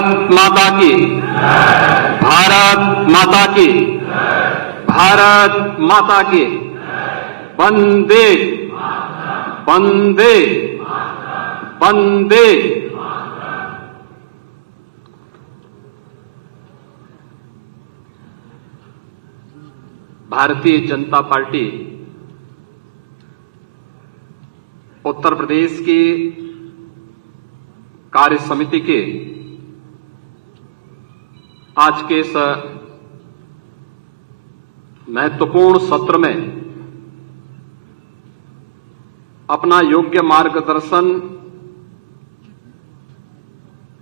भारत माता की, भारत माता की, भारत माता की। वंदे वंदे वंदे। भारतीय जनता पार्टी उत्तर प्रदेश की कार्य समिति के आज के इस महत्वपूर्ण सत्र में अपना योग्य मार्गदर्शन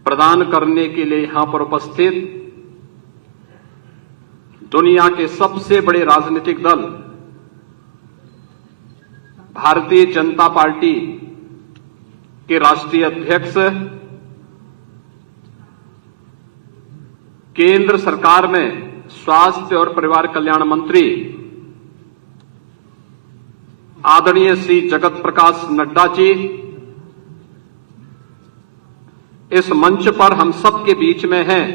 प्रदान करने के लिए यहां पर उपस्थित दुनिया के सबसे बड़े राजनीतिक दल भारतीय जनता पार्टी के राष्ट्रीय अध्यक्ष, केंद्र सरकार में स्वास्थ्य और परिवार कल्याण मंत्री आदरणीय श्री जगत प्रकाश नड्डा जी इस मंच पर हम सब के बीच में हैं।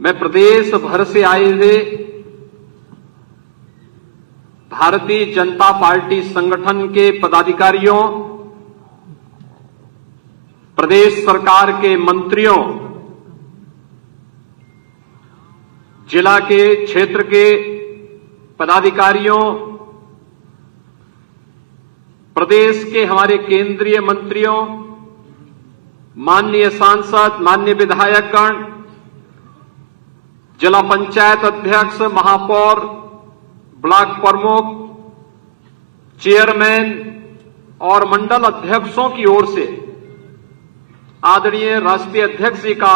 मैं प्रदेश भर से आए हुए भारतीय जनता पार्टी संगठन के पदाधिकारियों, प्रदेश सरकार के मंत्रियों, जिला के क्षेत्र के पदाधिकारियों, प्रदेश के हमारे केंद्रीय मंत्रियों, माननीय सांसद, माननीय विधायकगण, जिला पंचायत अध्यक्ष, महापौर, ब्लॉक प्रमुख, चेयरमैन और मंडल अध्यक्षों की ओर से आदरणीय राष्ट्रीय अध्यक्ष जी का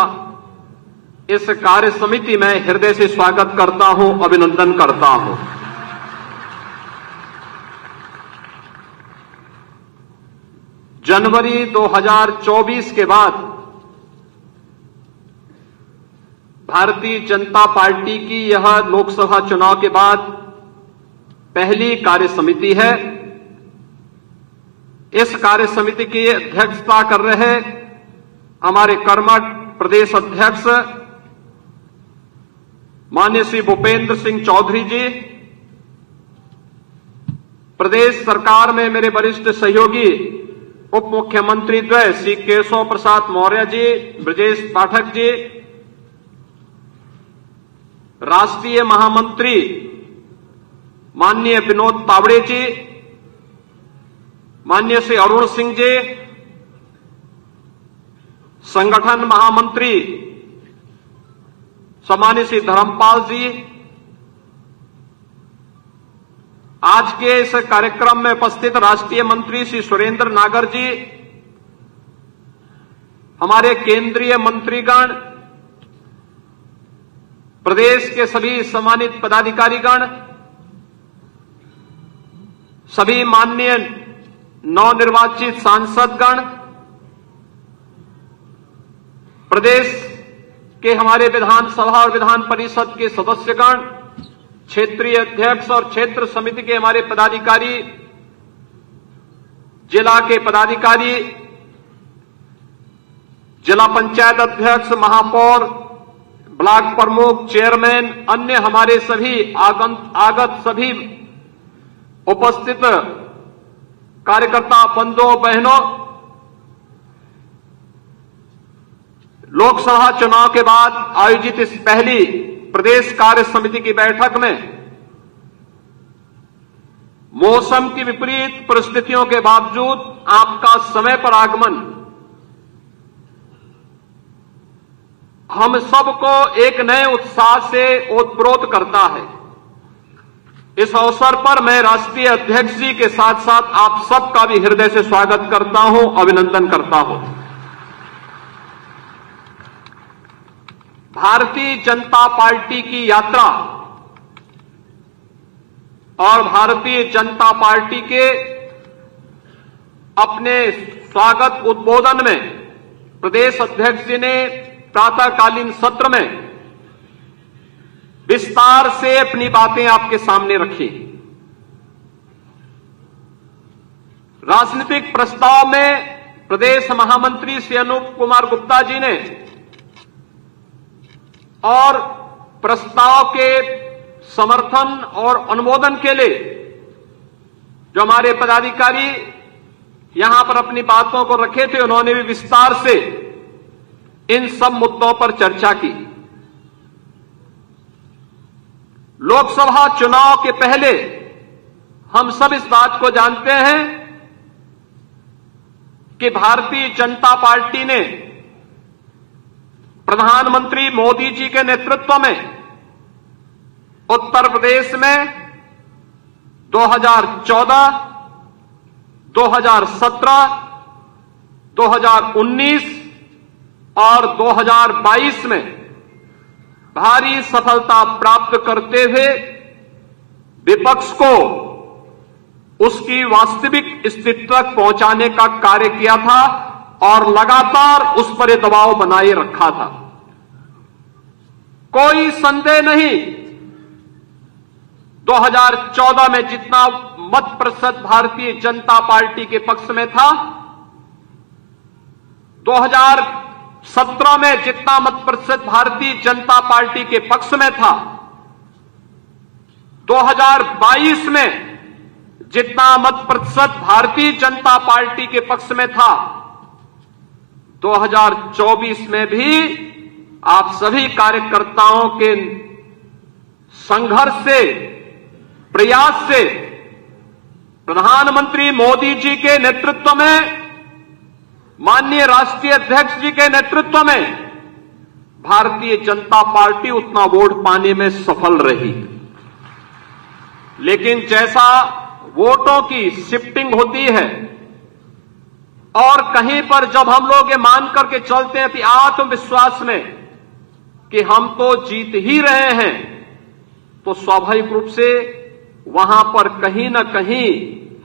इस कार्य समिति में हृदय से स्वागत करता हूं, अभिनंदन करता हूं। जनवरी 2024 के बाद भारतीय जनता पार्टी की यह लोकसभा चुनाव के बाद पहली कार्य समिति है। इस कार्य समिति की अध्यक्षता कर रहे हमारे कर्मठ प्रदेश अध्यक्ष माननीय श्री भूपेंद्र सिंह चौधरी जी, प्रदेश सरकार में मेरे वरिष्ठ सहयोगी उप मुख्यमंत्री द्वय श्री केशव प्रसाद मौर्य जी, ब्रजेश पाठक जी, राष्ट्रीय महामंत्री माननीय विनोद तावड़े जी, माननीय श्री अरुण सिंह जी, संगठन महामंत्री सम्मानित श्री धर्मपाल जी, आज के इस कार्यक्रम में उपस्थित राष्ट्रीय मंत्री श्री सुरेंद्र नागर जी, हमारे केंद्रीय मंत्रीगण, प्रदेश के सभी सम्मानित पदाधिकारीगण, सभी माननीय नवनिर्वाचित सांसदगण, प्रदेश के हमारे विधानसभा और विधान परिषद के सदस्यगण, क्षेत्रीय अध्यक्ष और क्षेत्र समिति के हमारे पदाधिकारी, जिला के पदाधिकारी, जिला पंचायत अध्यक्ष, महापौर, ब्लॉक प्रमुख, चेयरमैन, अन्य हमारे सभी आगत सभी उपस्थित कार्यकर्ता बंधुओं बहनों, लोकसभा चुनाव के बाद आयोजित इस पहली प्रदेश कार्य समिति की बैठक में मौसम की विपरीत परिस्थितियों के बावजूद आपका समय पर आगमन हम सबको एक नए उत्साह से ओतप्रोत करता है। इस अवसर पर मैं राष्ट्रीय अध्यक्ष जी के साथ साथ आप सबका भी हृदय से स्वागत करता हूं, अभिनंदन करता हूं। भारतीय जनता पार्टी की यात्रा और भारतीय जनता पार्टी के अपने स्वागत उद्बोधन में प्रदेश अध्यक्ष जी ने प्रातःकालीन सत्र में विस्तार से अपनी बातें आपके सामने रखी। राजनीतिक प्रस्ताव में प्रदेश महामंत्री श्री अनूप कुमार गुप्ता जी ने और प्रस्ताव के समर्थन और अनुमोदन के लिए जो हमारे पदाधिकारी यहां पर अपनी बातों को रखे थे, उन्होंने भी विस्तार से इन सब मुद्दों पर चर्चा की। लोकसभा चुनाव के पहले हम सब इस बात को जानते हैं कि भारतीय जनता पार्टी ने प्रधानमंत्री मोदी जी के नेतृत्व में उत्तर प्रदेश में 2014, 2017, 2019 और 2022 में भारी सफलता प्राप्त करते हुए विपक्ष को उसकी वास्तविक स्थिति तक पहुंचाने का कार्य किया था और लगातार उस पर दबाव बनाए रखा था। कोई संदेह नहीं, 2014 में जितना मत प्रतिशत भारतीय जनता पार्टी के पक्ष में था, 2017 में जितना मत प्रतिशत भारतीय जनता पार्टी के पक्ष में था, 2022 में जितना मत प्रतिशत भारतीय जनता पार्टी के पक्ष में था, 2024 में भी आप सभी कार्यकर्ताओं के संघर्ष से, प्रयास से, प्रधानमंत्री मोदी जी के नेतृत्व में, माननीय राष्ट्रीय अध्यक्ष जी के नेतृत्व में भारतीय जनता पार्टी उतना वोट पाने में सफल रही। लेकिन जैसा वोटों की शिफ्टिंग होती है और कहीं पर जब हम लोग ये मान करके चलते हैं कि आत्मविश्वास में कि हम तो जीत ही रहे हैं, तो स्वाभाविक रूप से वहां पर कहीं ना कहीं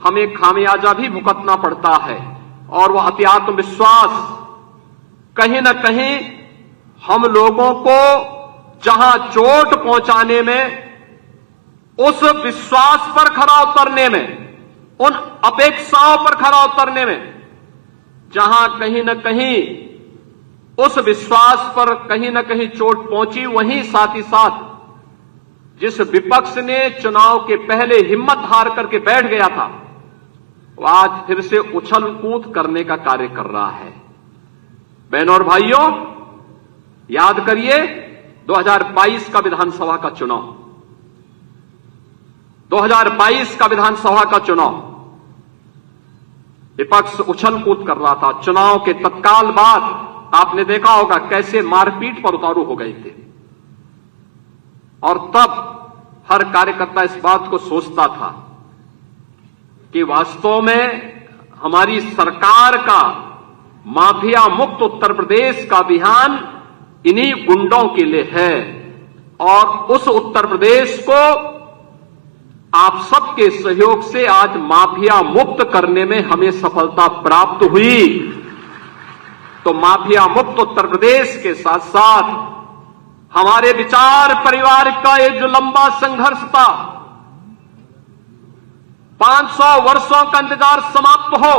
हमें खामियाजा भी भुगतना पड़ता है और वह अति आत्मविश्वास कहीं ना कहीं हम लोगों को जहां चोट पहुंचाने में, उस विश्वास पर खरा उतरने में, उन अपेक्षाओं पर खरा उतरने में, जहां कहीं ना कहीं उस विश्वास पर कहीं ना कहीं चोट पहुंची, वहीं साथ ही साथ जिस विपक्ष ने चुनाव के पहले हिम्मत हार करके बैठ गया था, वो आज फिर से उछल कूद करने का कार्य कर रहा है। बहनों और भाइयों, याद करिए 2022 का विधानसभा का चुनाव, 2022 का विधानसभा का चुनाव विपक्ष उछल कूद कर रहा था। चुनाव के तत्काल बाद आपने देखा होगा कैसे मारपीट पर उतारू हो गए थे, और तब हर कार्यकर्ता इस बात को सोचता था कि वास्तव में हमारी सरकार का माफिया मुक्त उत्तर प्रदेश का अभियान इन्हीं गुंडों के लिए है, और उस उत्तर प्रदेश को आप सबके सहयोग से आज माफिया मुक्त करने में हमें सफलता प्राप्त हुई। तो माफिया मुक्त उत्तर प्रदेश के साथ साथ हमारे विचार परिवार का ये जो लंबा संघर्ष था, 500 वर्षों का इंतजार समाप्त हो,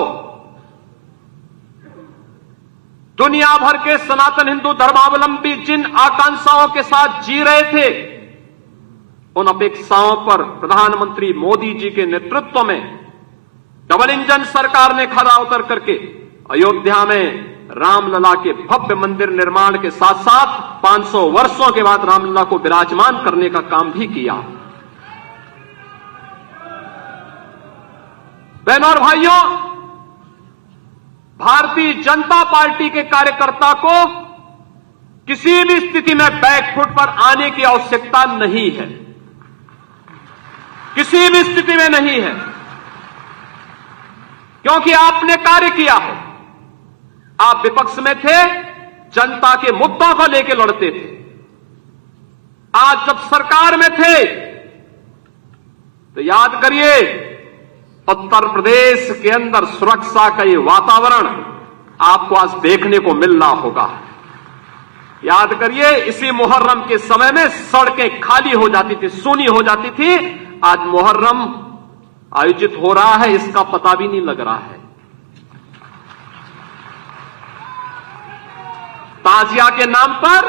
दुनिया भर के सनातन हिंदू धर्मावलंबी जिन आकांक्षाओं के साथ जी रहे थे, उन अपेक्षाओं पर प्रधानमंत्री मोदी जी के नेतृत्व में डबल इंजन सरकार ने खरा उतर करके अयोध्या में रामलला के भव्य मंदिर निर्माण के साथ साथ 500 वर्षों के बाद रामलला को विराजमान करने का काम भी किया। बहनों और भाइयों, भारतीय जनता पार्टी के कार्यकर्ता को किसी भी स्थिति में बैकफुट पर आने की आवश्यकता नहीं है, किसी भी स्थिति में नहीं है, क्योंकि आपने कार्य किया है। आप विपक्ष में थे, जनता के मुद्दों को लेकर लड़ते थे। आज जब सरकार में थे तो याद करिए, उत्तर प्रदेश के अंदर सुरक्षा का ये वातावरण आपको आज देखने को मिल रहा होगा। याद करिए, इसी मुहर्रम के समय में सड़कें खाली हो जाती थी, सूनी हो जाती थी। आज मुहर्रम आयोजित हो रहा है, इसका पता भी नहीं लग रहा है। ताजिया के नाम पर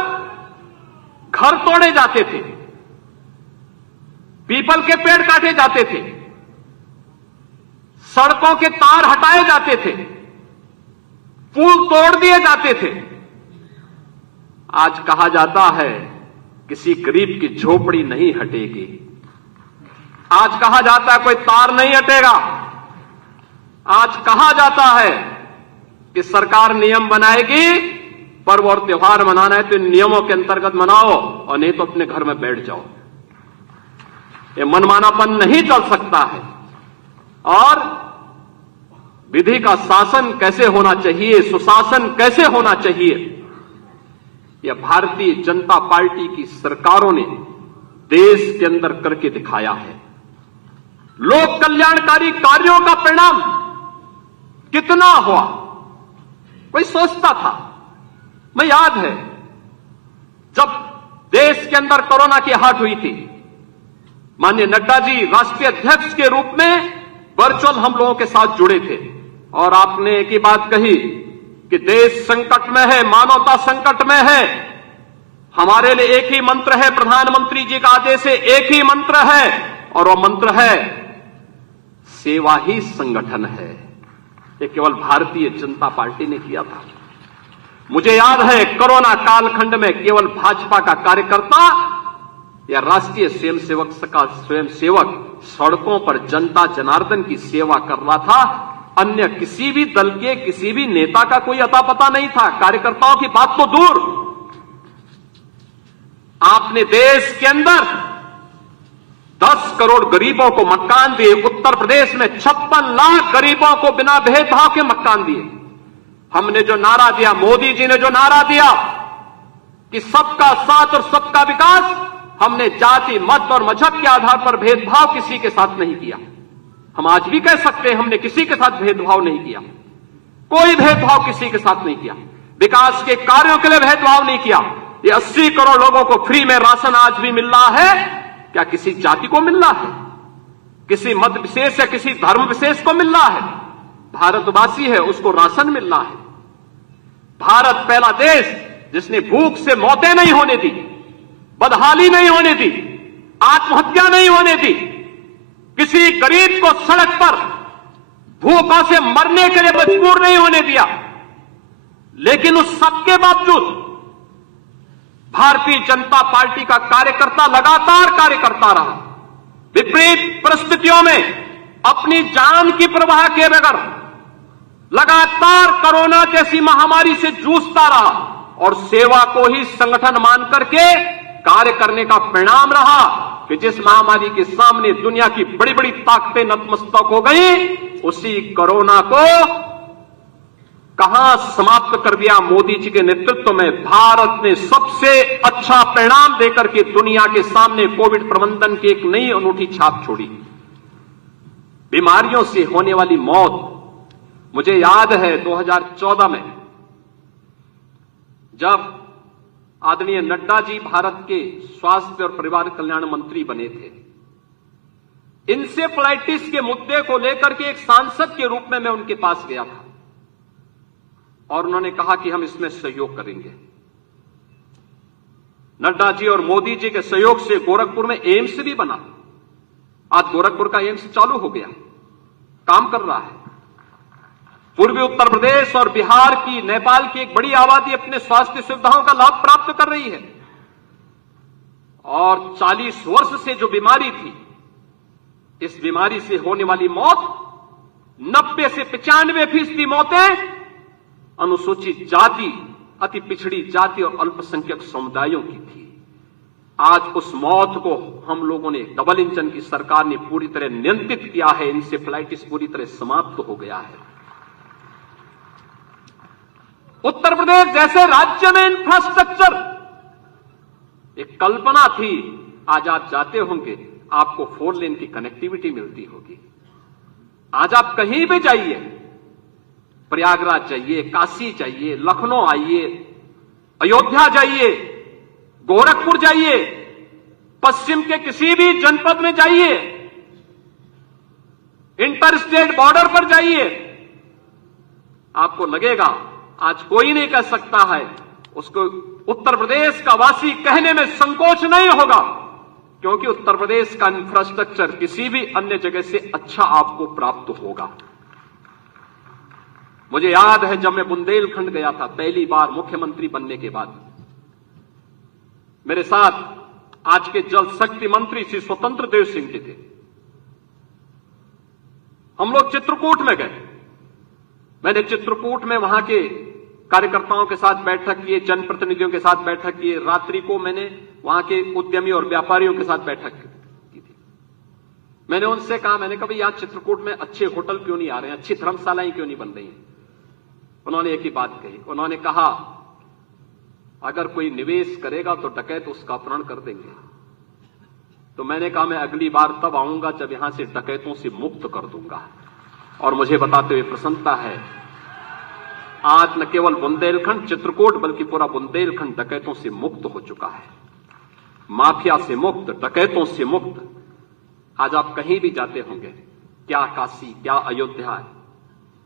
घर तोड़े जाते थे, पीपल के पेड़ काटे जाते थे, सड़कों के तार हटाए जाते थे, पुल तोड़ दिए जाते थे। आज कहा जाता है किसी गरीब की झोपड़ी नहीं हटेगी। आज कहा जाता है कोई तार नहीं हटेगा। आज कहा जाता है कि सरकार नियम बनाएगी, पर्व और त्योहार मनाना है तो इन नियमों के अंतर्गत मनाओ और नहीं तो अपने घर में बैठ जाओ। ये मनमानापन नहीं चल सकता है। और विधि का शासन कैसे होना चाहिए, सुशासन कैसे होना चाहिए, यह भारतीय जनता पार्टी की सरकारों ने देश के अंदर करके दिखाया है। लोक कल्याणकारी कार्यों का परिणाम कितना हुआ, कोई सोचता था? मैं याद है जब देश के अंदर कोरोना की हाट हुई थी, माननीय नड्डा जी राष्ट्रीय अध्यक्ष के रूप में वर्चुअल हम लोगों के साथ जुड़े थे और आपने एक ही बात कही कि देश संकट में है, मानवता संकट में है। हमारे लिए एक ही मंत्र है, प्रधानमंत्री जी का आदेश है, एक ही मंत्र है और वह मंत्र है सेवा ही संगठन है। ये केवल भारतीय जनता पार्टी ने किया था। मुझे याद है कोरोना कालखंड में केवल भाजपा का कार्यकर्ता या राष्ट्रीय स्वयंसेवक सड़कों पर जनता जनार्दन की सेवा कर रहा था। अन्य किसी भी दल के किसी भी नेता का कोई अता पता नहीं था। कार्यकर्ताओं की बात तो दूर, आपने देश के अंदर 10 करोड़ गरीबों को मकान दिए। उत्तर प्रदेश में 56 लाख गरीबों को बिना भेदभाव के मकान दिए। हमने जो नारा दिया, मोदी जी ने जो नारा दिया कि सबका साथ और सबका विकास, हमने जाति मत और मजहब के आधार पर भेदभाव किसी के साथ नहीं किया। हम आज भी कह सकते हैं हमने किसी के साथ भेदभाव नहीं किया, कोई भेदभाव किसी के साथ नहीं किया। विकास के कार्यों के लिए भेदभाव नहीं किया। ये 80 करोड़ लोगों को फ्री में राशन आज भी मिल रहा है, क्या किसी जाति को मिल रहा है, किसी मत विशेष या किसी धर्म विशेष को मिल रहा है? भारतवासी है उसको राशन मिल रहा है। भारत पहला देश जिसने भूख से मौतें नहीं होने दी, बदहाली नहीं होने दी, आत्महत्या नहीं होने दी, किसी गरीब को सड़क पर भूखों से मरने के लिए मजबूर नहीं होने दिया। लेकिन उस सबके बावजूद भारतीय जनता पार्टी का कार्यकर्ता लगातार कार्य करता रहा। विपरीत परिस्थितियों में अपनी जान की परवाह किए बगैर लगातार कोरोना जैसी महामारी से जूझता रहा और सेवा को ही संगठन मान करके कार्य करने का परिणाम रहा कि जिस महामारी के सामने दुनिया की बड़ी बड़ी ताकतें नतमस्तक हो गई, उसी कोरोना को कहां समाप्त कर दिया। मोदी जी के नेतृत्व में भारत ने सबसे अच्छा परिणाम देकर के दुनिया के सामने कोविड प्रबंधन की एक नई अनूठी छाप छोड़ी। बीमारियों से होने वाली मौत, मुझे याद है 2014 में जब आदरणीय नड्डा जी भारत के स्वास्थ्य और परिवार कल्याण मंत्री बने थे, इंसेफ्लाइटिस के मुद्दे को लेकर के एक सांसद के रूप में मैं उनके पास गया था और उन्होंने कहा कि हम इसमें सहयोग करेंगे। नड्डा जी और मोदी जी के सहयोग से गोरखपुर में एम्स भी बना। आज गोरखपुर का एम्स चालू हो गया, काम कर रहा है। पूर्वी उत्तर प्रदेश और बिहार की, नेपाल की एक बड़ी आबादी अपने स्वास्थ्य सुविधाओं का लाभ प्राप्त कर रही है। और 40 वर्ष से जो बीमारी थी, इस बीमारी से होने वाली मौत 90 से 95% मौतें अनुसूचित जाति, अति पिछड़ी जाति और अल्पसंख्यक समुदायों की थी। आज उस मौत को हम लोगों ने, डबल इंजन की सरकार ने पूरी तरह नियंत्रित किया है। इंसेफ्लाइटिस पूरी तरह समाप्त हो गया है। उत्तर प्रदेश जैसे राज्य में इंफ्रास्ट्रक्चर, एक कल्पना थी, आज आप जाते होंगे आपको 4 लेन की कनेक्टिविटी मिलती होगी। आज आप कहीं भी जाइए, प्रयागराज जाइए, काशी जाइए, लखनऊ आइए, अयोध्या जाइए, गोरखपुर जाइए, पश्चिम के किसी भी जनपद में जाइए, इंटरस्टेट बॉर्डर पर जाइए, आपको लगेगा आज कोई नहीं कह सकता है उसको उत्तर प्रदेश का वासी कहने में संकोच नहीं होगा, क्योंकि उत्तर प्रदेश का इंफ्रास्ट्रक्चर किसी भी अन्य जगह से अच्छा आपको प्राप्त होगा। मुझे याद है जब मैं बुंदेलखंड गया था पहली बार मुख्यमंत्री बनने के बाद, मेरे साथ आज के जल शक्ति मंत्री श्री स्वतंत्र देव सिंह जी थे। हम लोग चित्रकूट में गए। मैंने चित्रकूट में वहां के कार्यकर्ताओं के साथ बैठक किए, जनप्रतिनिधियों के साथ बैठक किए। रात्रि को मैंने वहां के उद्यमी और व्यापारियों के साथ बैठक की थी। मैंने उनसे कहा, मैंने कहा भाई यहां चित्रकूट में अच्छे होटल क्यों नहीं आ रहे हैं, अच्छी धर्मशालाएं क्यों नहीं बन रही हैं? उन्होंने एक ही बात कही, उन्होंने कहा अगर कोई निवेश करेगा तो डकैत उसका अपहरण कर देंगे। तो मैंने कहा मैं अगली बार तब आऊंगा जब यहां से डकैतों से मुक्त कर दूंगा। और मुझे बताते हुए प्रसन्नता है, आज न केवल बुंदेलखंड चित्रकूट बल्कि पूरा बुंदेलखंड डकैतों से मुक्त हो चुका है, माफिया से मुक्त, डकैतों से मुक्त। आज आप कहीं भी जाते होंगे, क्या काशी, क्या अयोध्या,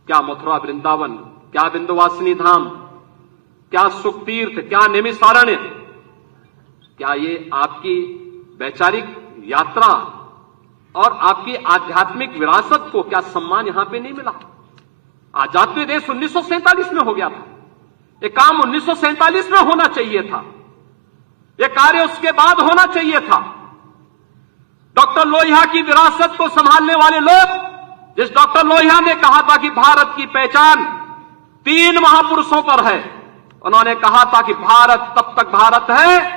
क्या मथुरा वृंदावन, क्या विंध्यवासिनी धाम, क्या सुख तीर्थ, क्या निमिषारण्य, क्या ये आपकी वैचारिक यात्रा और आपकी आध्यात्मिक विरासत को क्या सम्मान यहां पे नहीं मिला? आजाद देश 1947 में हो गया था। ये काम 1947 में होना चाहिए था, ये कार्य उसके बाद होना चाहिए था। डॉक्टर लोहिया की विरासत को संभालने वाले लोग, जिस डॉक्टर लोहिया ने कहा था कि भारत की पहचान 3 महापुरुषों पर है, उन्होंने कहा था कि भारत तब तक भारत है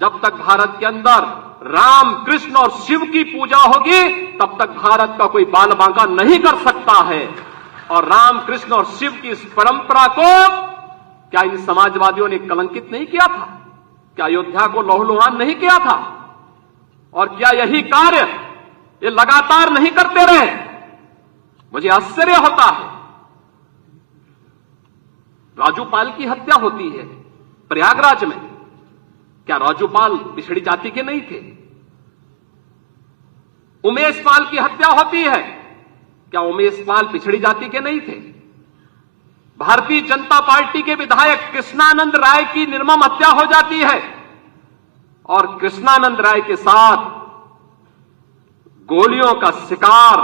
जब तक भारत के अंदर राम, कृष्ण और शिव की पूजा होगी, तब तक भारत का कोई बाल बांका नहीं कर सकता है। और राम, कृष्ण और शिव की इस परंपरा को क्या इन समाजवादियों ने कलंकित नहीं किया था? क्या अयोध्या को लहूलुहान नहीं किया था? और क्या यही कार्य ये लगातार नहीं करते रहे? मुझे आश्चर्य होता है। राजूपाल की हत्या होती है प्रयागराज में, क्या राजूपाल पिछड़ी जाति के नहीं थे? उमेश पाल की हत्या होती है, क्या उमेश पाल पिछड़ी जाति के नहीं थे? भारतीय जनता पार्टी के विधायक कृष्णानंद राय की निर्मम हत्या हो जाती है, और कृष्णानंद राय के साथ गोलियों का शिकार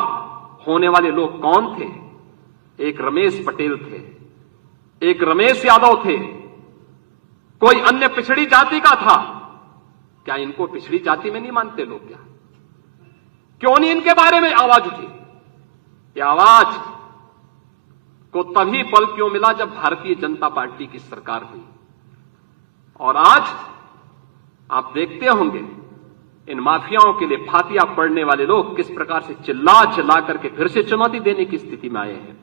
होने वाले लोग कौन थे? एक रमेश पटेल थे, एक रमेश यादव थे, कोई अन्य पिछड़ी जाति का था। क्या इनको पिछड़ी जाति में नहीं मानते लोग? क्या क्यों नहीं इनके बारे में आवाज उठी? ये आवाज को तभी बल क्यों मिला जब भारतीय जनता पार्टी की सरकार हुई। और आज आप देखते होंगे इन माफियाओं के लिए फातिया पड़ने वाले लोग किस प्रकार से चिल्ला चिल्ला करके फिर से चुनौती देने की स्थिति में आए हैं।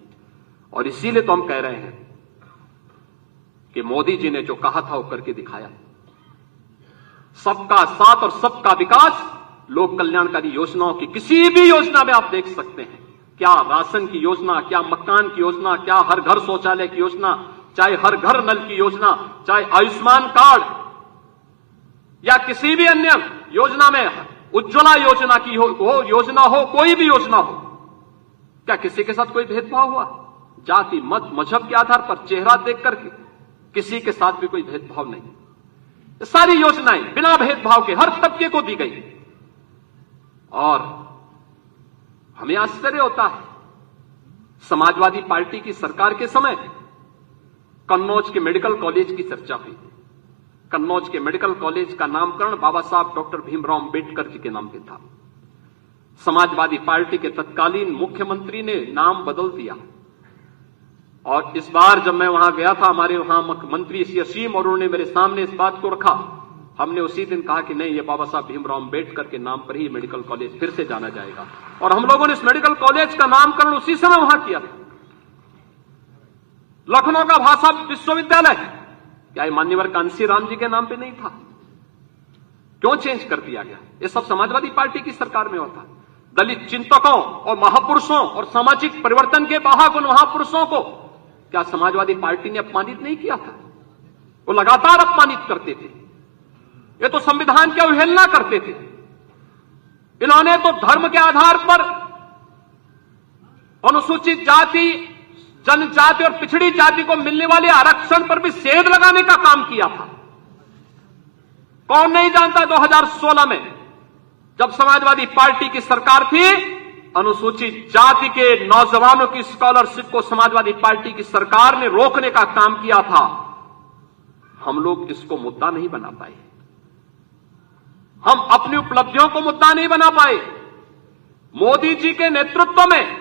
और इसीलिए तो हम कह रहे हैं कि मोदी जी ने जो कहा था वो करके दिखाया। सबका साथ और सबका विकास, लोक कल्याणकारी योजनाओं की किसी भी योजना में आप देख सकते हैं, क्या राशन की योजना, क्या मकान की योजना, क्या हर घर शौचालय की योजना, चाहे हर घर नल की योजना, चाहे आयुष्मान कार्ड या किसी भी अन्य योजना में, उज्ज्वला योजना की हो योजना हो, कोई भी योजना हो, क्या किसी के साथ कोई भेदभाव हुआ? जाति, मत, मजहब के आधार पर, चेहरा देख करके किसी के साथ भी कोई भेदभाव नहीं। सारी योजनाएं बिना भेदभाव के हर तबके को दी गई। और हमें आश्चर्य होता है, समाजवादी पार्टी की सरकार के समय कन्नौज के मेडिकल कॉलेज की चर्चा हुई। कन्नौज के मेडिकल कॉलेज का नामकरण बाबा साहब डॉक्टर भीमराव अंबेडकर जी के नाम पे था। समाजवादी पार्टी के तत्कालीन मुख्यमंत्री ने नाम बदल दिया। और इस बार जब मैं वहां गया था, हमारे वहां मंत्री श्री असीम और उन्होंने मेरे सामने इस बात को रखा। हमने उसी दिन कहा कि नहीं, ये बाबा साहब भीमराव अंबेडकर के नाम पर ही मेडिकल कॉलेज फिर से जाना जाएगा। और हम लोगों ने इस मेडिकल कॉलेज का नामकरण उसी समय वहां किया था। लखनऊ का भाषा विश्वविद्यालय, क्या ये मान्यवर कांसी राम जी के नाम पे नहीं था? क्यों चेंज कर दिया गया? ये सब समाजवादी पार्टी की सरकार में होता। दलित चिंतकों और महापुरुषों और सामाजिक परिवर्तन के वाहक उन महापुरुषों को क्या समाजवादी पार्टी ने अपमानित नहीं किया था? वो लगातार अपमानित करते थे। ये तो संविधान की अवहेलना करते थे। इन्होंने तो धर्म के आधार पर अनुसूचित जाति जनजाति और पिछड़ी जाति को मिलने वाले आरक्षण पर भी सेध लगाने का काम किया था। कौन नहीं जानता 2016 में जब समाजवादी पार्टी की सरकार थी, अनुसूचित जाति के नौजवानों की स्कॉलरशिप को समाजवादी पार्टी की सरकार ने रोकने का काम किया था। हम लोग इसको मुद्दा नहीं बना पाए, हम अपनी उपलब्धियों को मुद्दा नहीं बना पाए। मोदी जी के नेतृत्व में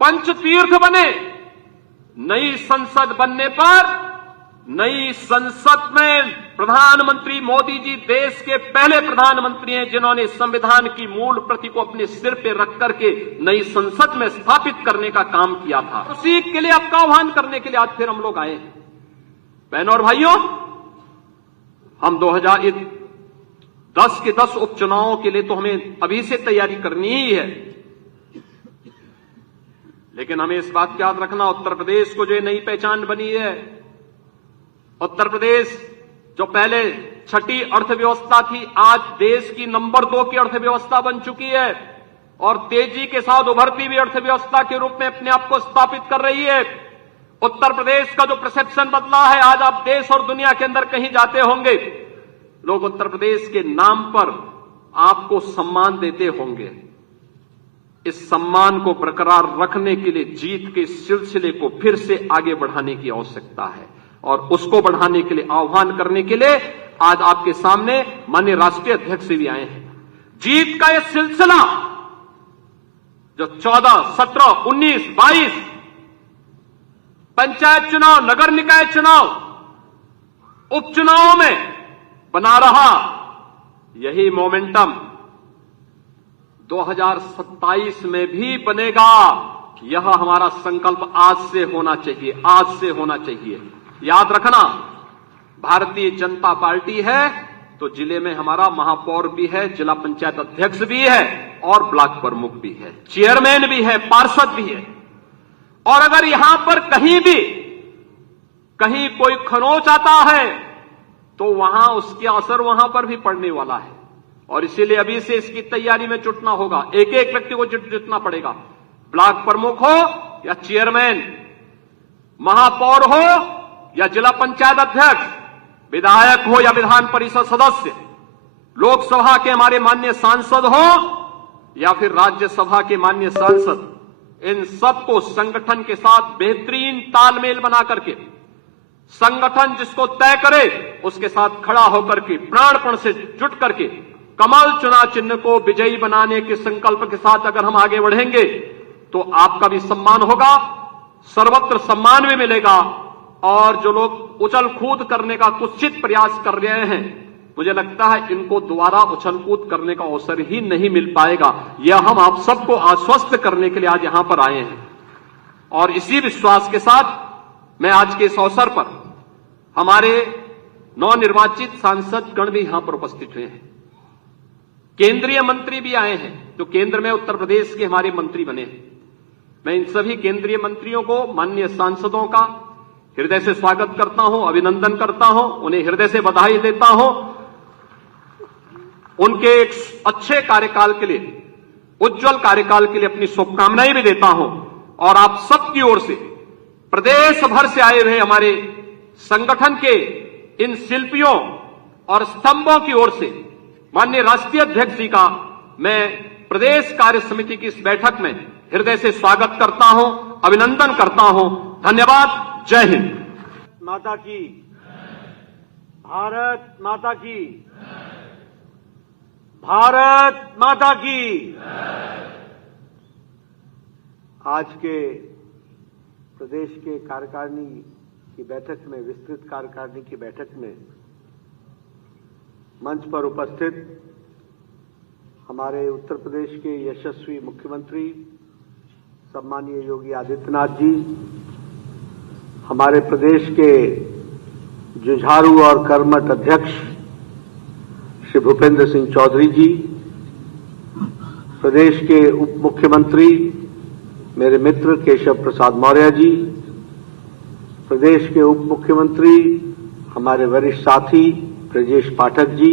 पंचतीर्थ बने। नई संसद बनने पर, नई संसद में प्रधानमंत्री मोदी जी देश के पहले प्रधानमंत्री हैं जिन्होंने संविधान की मूल प्रति को अपने सिर पे रख करके नई संसद में स्थापित करने का काम किया था। उसी के लिए आपका आह्वान करने के लिए आज फिर हम लोग आए हैं। बहनों और भाइयों, हम 2010 के 10 उपचुनावों के लिए तो हमें अभी से तैयारी करनी ही है, लेकिन हमें इस बात का याद रखना, उत्तर प्रदेश को जो नई पहचान बनी है, उत्तर प्रदेश जो पहले छठी अर्थव्यवस्था थी, आज देश की नंबर 2 की अर्थव्यवस्था बन चुकी है और तेजी के साथ उभरती हुई अर्थव्यवस्था के रूप में अपने आप को स्थापित कर रही है। उत्तर प्रदेश का जो परसेप्शन बदला है, आज आप देश और दुनिया के अंदर कहीं जाते होंगे, लोग उत्तर प्रदेश के नाम पर आपको सम्मान देते होंगे। इस सम्मान को बरकरार रखने के लिए जीत के सिलसिले को फिर से आगे बढ़ाने की आवश्यकता है और उसको बढ़ाने के लिए आह्वान करने के लिए आज आपके सामने माननीय राष्ट्रीय अध्यक्ष भी आए हैं। जीत का यह सिलसिला जो 14, 17, 19, 22 पंचायत चुनाव, नगर निकाय चुनाव, उपचुनावों में बना रहा, यही मोमेंटम 2027 में भी बनेगा। यह हमारा संकल्प आज से होना चाहिए, आज से होना चाहिए। याद रखना, भारतीय जनता पार्टी है तो जिले में हमारा महापौर भी है, जिला पंचायत अध्यक्ष भी है और ब्लॉक प्रमुख भी है, चेयरमैन भी है, पार्षद भी है। और अगर यहां पर कहीं कोई खरोंच आता है तो वहां उसके असर वहां पर भी पड़ने वाला है और इसीलिए अभी से इसकी तैयारी में जुटना होगा। एक एक व्यक्ति को जुटना पड़ेगा, ब्लॉक प्रमुख हो या चेयरमैन, महापौर हो या जिला पंचायत अध्यक्ष, विधायक हो या विधान परिषद सदस्य, लोकसभा के हमारे माननीय सांसद हो या फिर राज्यसभा के माननीय सांसद, इन सबको संगठन के साथ बेहतरीन तालमेल बना करके, संगठन जिसको तय करे उसके साथ खड़ा होकर के प्राणपण से जुट करके कमल चुनाव चिन्ह को विजयी बनाने के संकल्प के साथ अगर हम आगे बढ़ेंगे तो आपका भी सम्मान होगा, सर्वत्र सम्मान भी मिलेगा। और जो लोग उछल कूद करने का कुत्सित प्रयास कर रहे हैं, मुझे लगता है इनको दोबारा उछल कूद करने का अवसर ही नहीं मिल पाएगा। यह हम आप सबको आश्वस्त करने के लिए आज यहां पर आए हैं और इसी विश्वास के साथ मैं आज के इस अवसर पर हमारे नवनिर्वाचित सांसद गण भी यहां पर उपस्थित हुए हैं, केंद्रीय मंत्री भी आए हैं जो केंद्र में उत्तर प्रदेश के हमारे मंत्री बने हैं। मैं इन सभी केंद्रीय मंत्रियों को, माननीय सांसदों का हृदय से स्वागत करता हूं, अभिनंदन करता हूं, उन्हें हृदय से बधाई देता हूं। उनके एक अच्छे कार्यकाल के लिए, उज्जवल कार्यकाल के लिए अपनी शुभकामनाएं भी देता हूं और आप सबकी ओर से, प्रदेश भर से आए हुए हमारे संगठन के इन शिल्पियों और स्तंभों की ओर से माननीय राष्ट्रीय अध्यक्ष जी का मैं प्रदेश कार्य समिति की इस बैठक में हृदय से स्वागत करता हूं, अभिनंदन करता हूं। धन्यवाद। जय हिंद। माता की, भारत माता की, भारत माता की। आज के प्रदेश के कार्यकारिणी की बैठक में, विस्तृत कार्यकारिणी की बैठक में मंच पर उपस्थित हमारे उत्तर प्रदेश के यशस्वी मुख्यमंत्री सम्मानीय योगी आदित्यनाथ जी, हमारे प्रदेश के जुझारू और कर्मठ अध्यक्ष श्री भूपेंद्र सिंह चौधरी जी, प्रदेश के उप मुख्यमंत्री मेरे मित्र केशव प्रसाद मौर्य जी, प्रदेश के उप मुख्यमंत्री हमारे वरिष्ठ साथी ब्रजेश पाठक जी,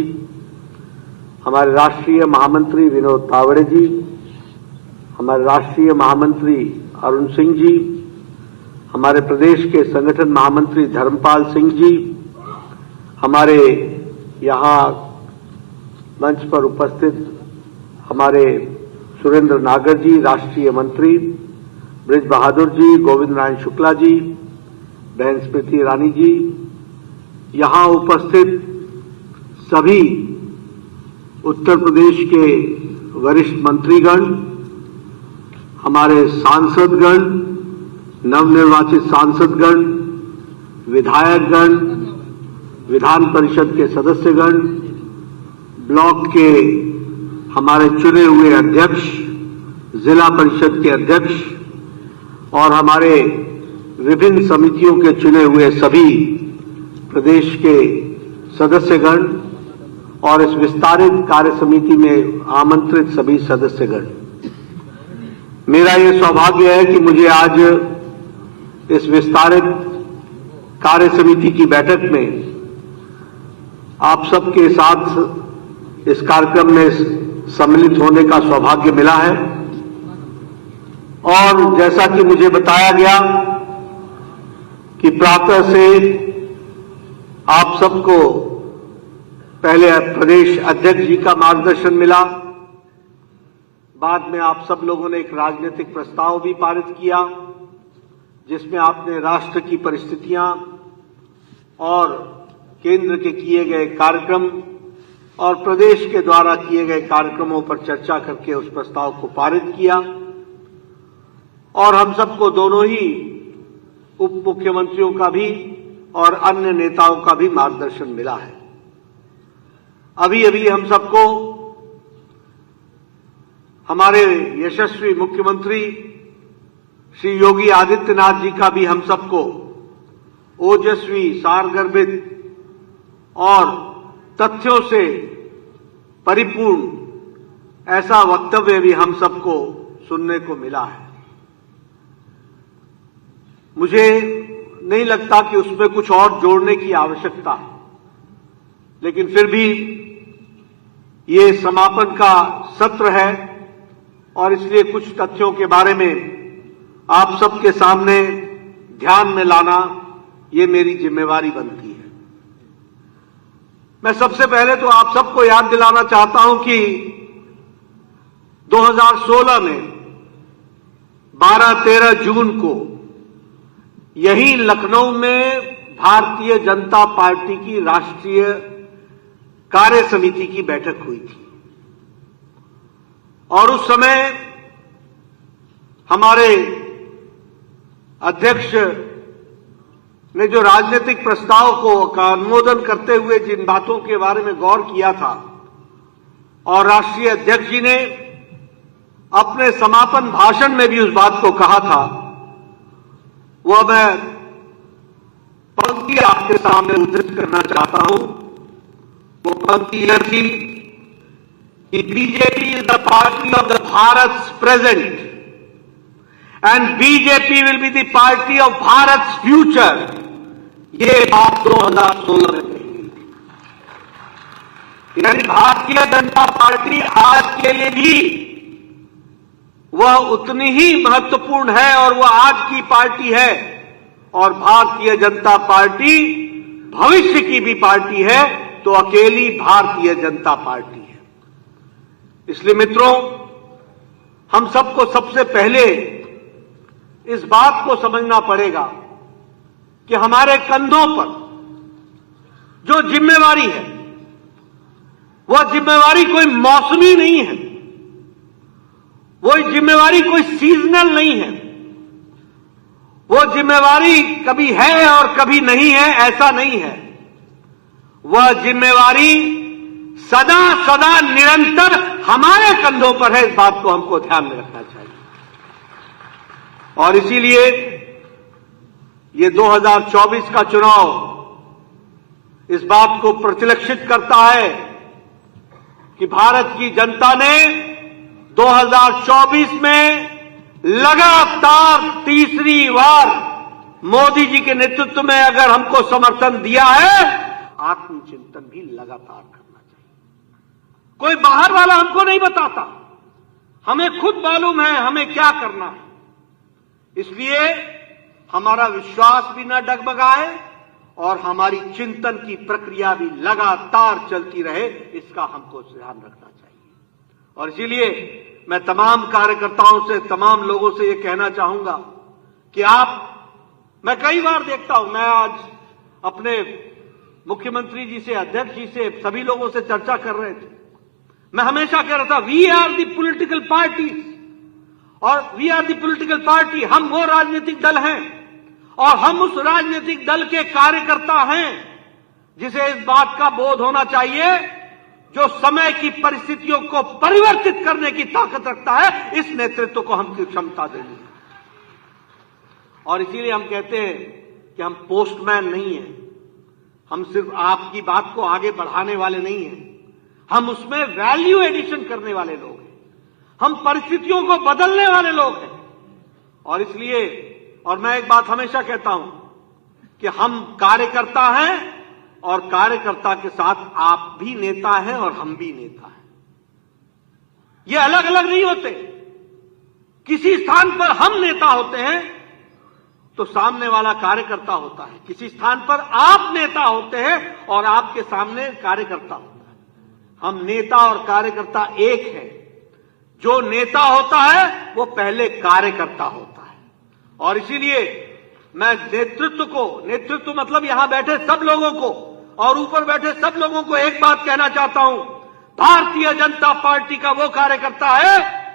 हमारे राष्ट्रीय महामंत्री विनोद तावड़े जी, हमारे राष्ट्रीय महामंत्री अरुण सिंह जी, हमारे प्रदेश के संगठन महामंत्री धर्मपाल सिंह जी, हमारे यहाँ मंच पर उपस्थित हमारे सुरेंद्र नागर जी, राष्ट्रीय मंत्री, ब्रिज बहादुर जी, गोविंद नारायण शुक्ला जी, बहन स्मृति ईरानी जी, यहाँ उपस्थित सभी उत्तर प्रदेश के वरिष्ठ मंत्रीगण, हमारे सांसदगण, नवनिर्वाचित सांसदगण, विधायकगण, विधान परिषद के सदस्यगण, ब्लॉक के हमारे चुने हुए अध्यक्ष, जिला परिषद के अध्यक्ष और हमारे विभिन्न समितियों के चुने हुए सभी प्रदेश के सदस्यगण और इस विस्तारित कार्य समिति में आमंत्रित सभी सदस्यगण, मेरा ये सौभाग्य है कि मुझे आज इस विस्तारित कार्य समिति की बैठक में आप सबके साथ इस कार्यक्रम में सम्मिलित होने का सौभाग्य मिला है। और जैसा कि मुझे बताया गया कि प्रातः से आप सबको पहले प्रदेश अध्यक्ष जी का मार्गदर्शन मिला, बाद में आप सब लोगों ने एक राजनीतिक प्रस्ताव भी पारित किया जिसमें आपने राष्ट्र की परिस्थितियां और केंद्र के किए गए कार्यक्रम और प्रदेश के द्वारा किए गए कार्यक्रमों पर चर्चा करके उस प्रस्ताव को पारित किया और हम सबको दोनों ही उप मुख्यमंत्रियों का भी और अन्य नेताओं का भी मार्गदर्शन मिला है। अभी अभी हम सबको हमारे यशस्वी मुख्यमंत्री श्री योगी आदित्यनाथ जी का भी हम सबको ओजस्वी, सारगर्भित और तथ्यों से परिपूर्ण ऐसा वक्तव्य भी हम सबको सुनने को मिला है। मुझे नहीं लगता कि उसमें कुछ और जोड़ने की आवश्यकता है, लेकिन फिर भी ये समापन का सत्र है और इसलिए कुछ तथ्यों के बारे में आप सबके सामने ध्यान में लाना ये मेरी जिम्मेवारी बनती है। मैं सबसे पहले तो आप सबको याद दिलाना चाहता हूं कि 2016 में 12-13 जून को यही लखनऊ में भारतीय जनता पार्टी की राष्ट्रीय कार्य समिति की बैठक हुई थी और उस समय हमारे अध्यक्ष ने जो राजनीतिक प्रस्ताव का अनुमोदन करते हुए जिन बातों के बारे में गौर किया था और राष्ट्रीय अध्यक्ष जी ने अपने समापन भाषण में भी उस बात को कहा था, वह मैं पंक्ति आपके सामने उद्धृत करना चाहता हूं। वो पंक्ति यह थी कि BJP is the party of the Bharat present and BJP will be the party of Bharat future. ये बात 2016 में कही, यानी भारतीय जनता पार्टी आज के लिए भी वह उतनी ही महत्वपूर्ण है और वह आज की पार्टी है और भारतीय जनता पार्टी भविष्य की भी पार्टी है तो अकेली भारतीय जनता पार्टी है। इसलिए मित्रों, हम सबको सबसे पहले इस बात को समझना पड़ेगा कि हमारे कंधों पर जो जिम्मेवारी है वह जिम्मेवारी कोई मौसमी नहीं है, वो जिम्मेवारी कोई सीजनल नहीं है, वो जिम्मेवारी कभी है और कभी नहीं है, ऐसा नहीं है। वह जिम्मेवारी सदा सदा निरंतर हमारे कंधों पर है। इस बात को हमको ध्यान में रखना चाहिए और इसीलिए ये 2024 का चुनाव इस बात को प्रतिलक्षित करता है कि भारत की जनता ने 2024 में लगातार तीसरी बार मोदी जी के नेतृत्व में अगर हमको समर्थन दिया है, आत्मचिंतन भी लगातार करना चाहिए। कोई बाहर वाला हमको नहीं बताता, हमें खुद मालूम है हमें क्या करना है। इसलिए हमारा विश्वास भी न डगमगाए और हमारी चिंतन की प्रक्रिया भी लगातार चलती रहे, इसका हमको ध्यान रखना चाहिए। और इसीलिए मैं तमाम कार्यकर्ताओं से, तमाम लोगों से यह कहना चाहूंगा कि मैं कई बार देखता हूं, मैं आज अपने मुख्यमंत्री जी से, अध्यक्ष जी से, सभी लोगों से चर्चा कर रहे थे। मैं हमेशा कह रहा था, we are the political party, और we are the political party, हम वो राजनीतिक दल हैं और हम उस राजनीतिक दल के कार्यकर्ता हैं जिसे इस बात का बोध होना चाहिए जो समय की परिस्थितियों को परिवर्तित करने की ताकत रखता है। इस नेतृत्व को हम क्षमता देनी है। और इसीलिए हम कहते हैं कि हम पोस्टमैन नहीं हैं, हम सिर्फ आपकी बात को आगे बढ़ाने वाले नहीं हैं, हम उसमें वैल्यू एडिशन करने वाले लोग हैं, हम परिस्थितियों को बदलने वाले लोग हैं। और इसलिए, और मैं एक बात हमेशा कहता हूं कि हम कार्यकर्ता हैं और कार्यकर्ता के साथ आप भी नेता हैं और हम भी नेता हैं। ये अलग अलग नहीं होते। किसी स्थान पर हम नेता होते हैं तो सामने वाला कार्यकर्ता होता है, किसी स्थान पर आप नेता होते हैं और आपके सामने कार्यकर्ता होता है। हम नेता और कार्यकर्ता एक है। जो नेता होता है वो पहले कार्यकर्ता होता है। और इसीलिए मैं नेतृत्व मतलब यहां बैठे सब लोगों को और ऊपर बैठे सब लोगों को एक बात कहना चाहता हूं, भारतीय जनता पार्टी का वो कार्यकर्ता है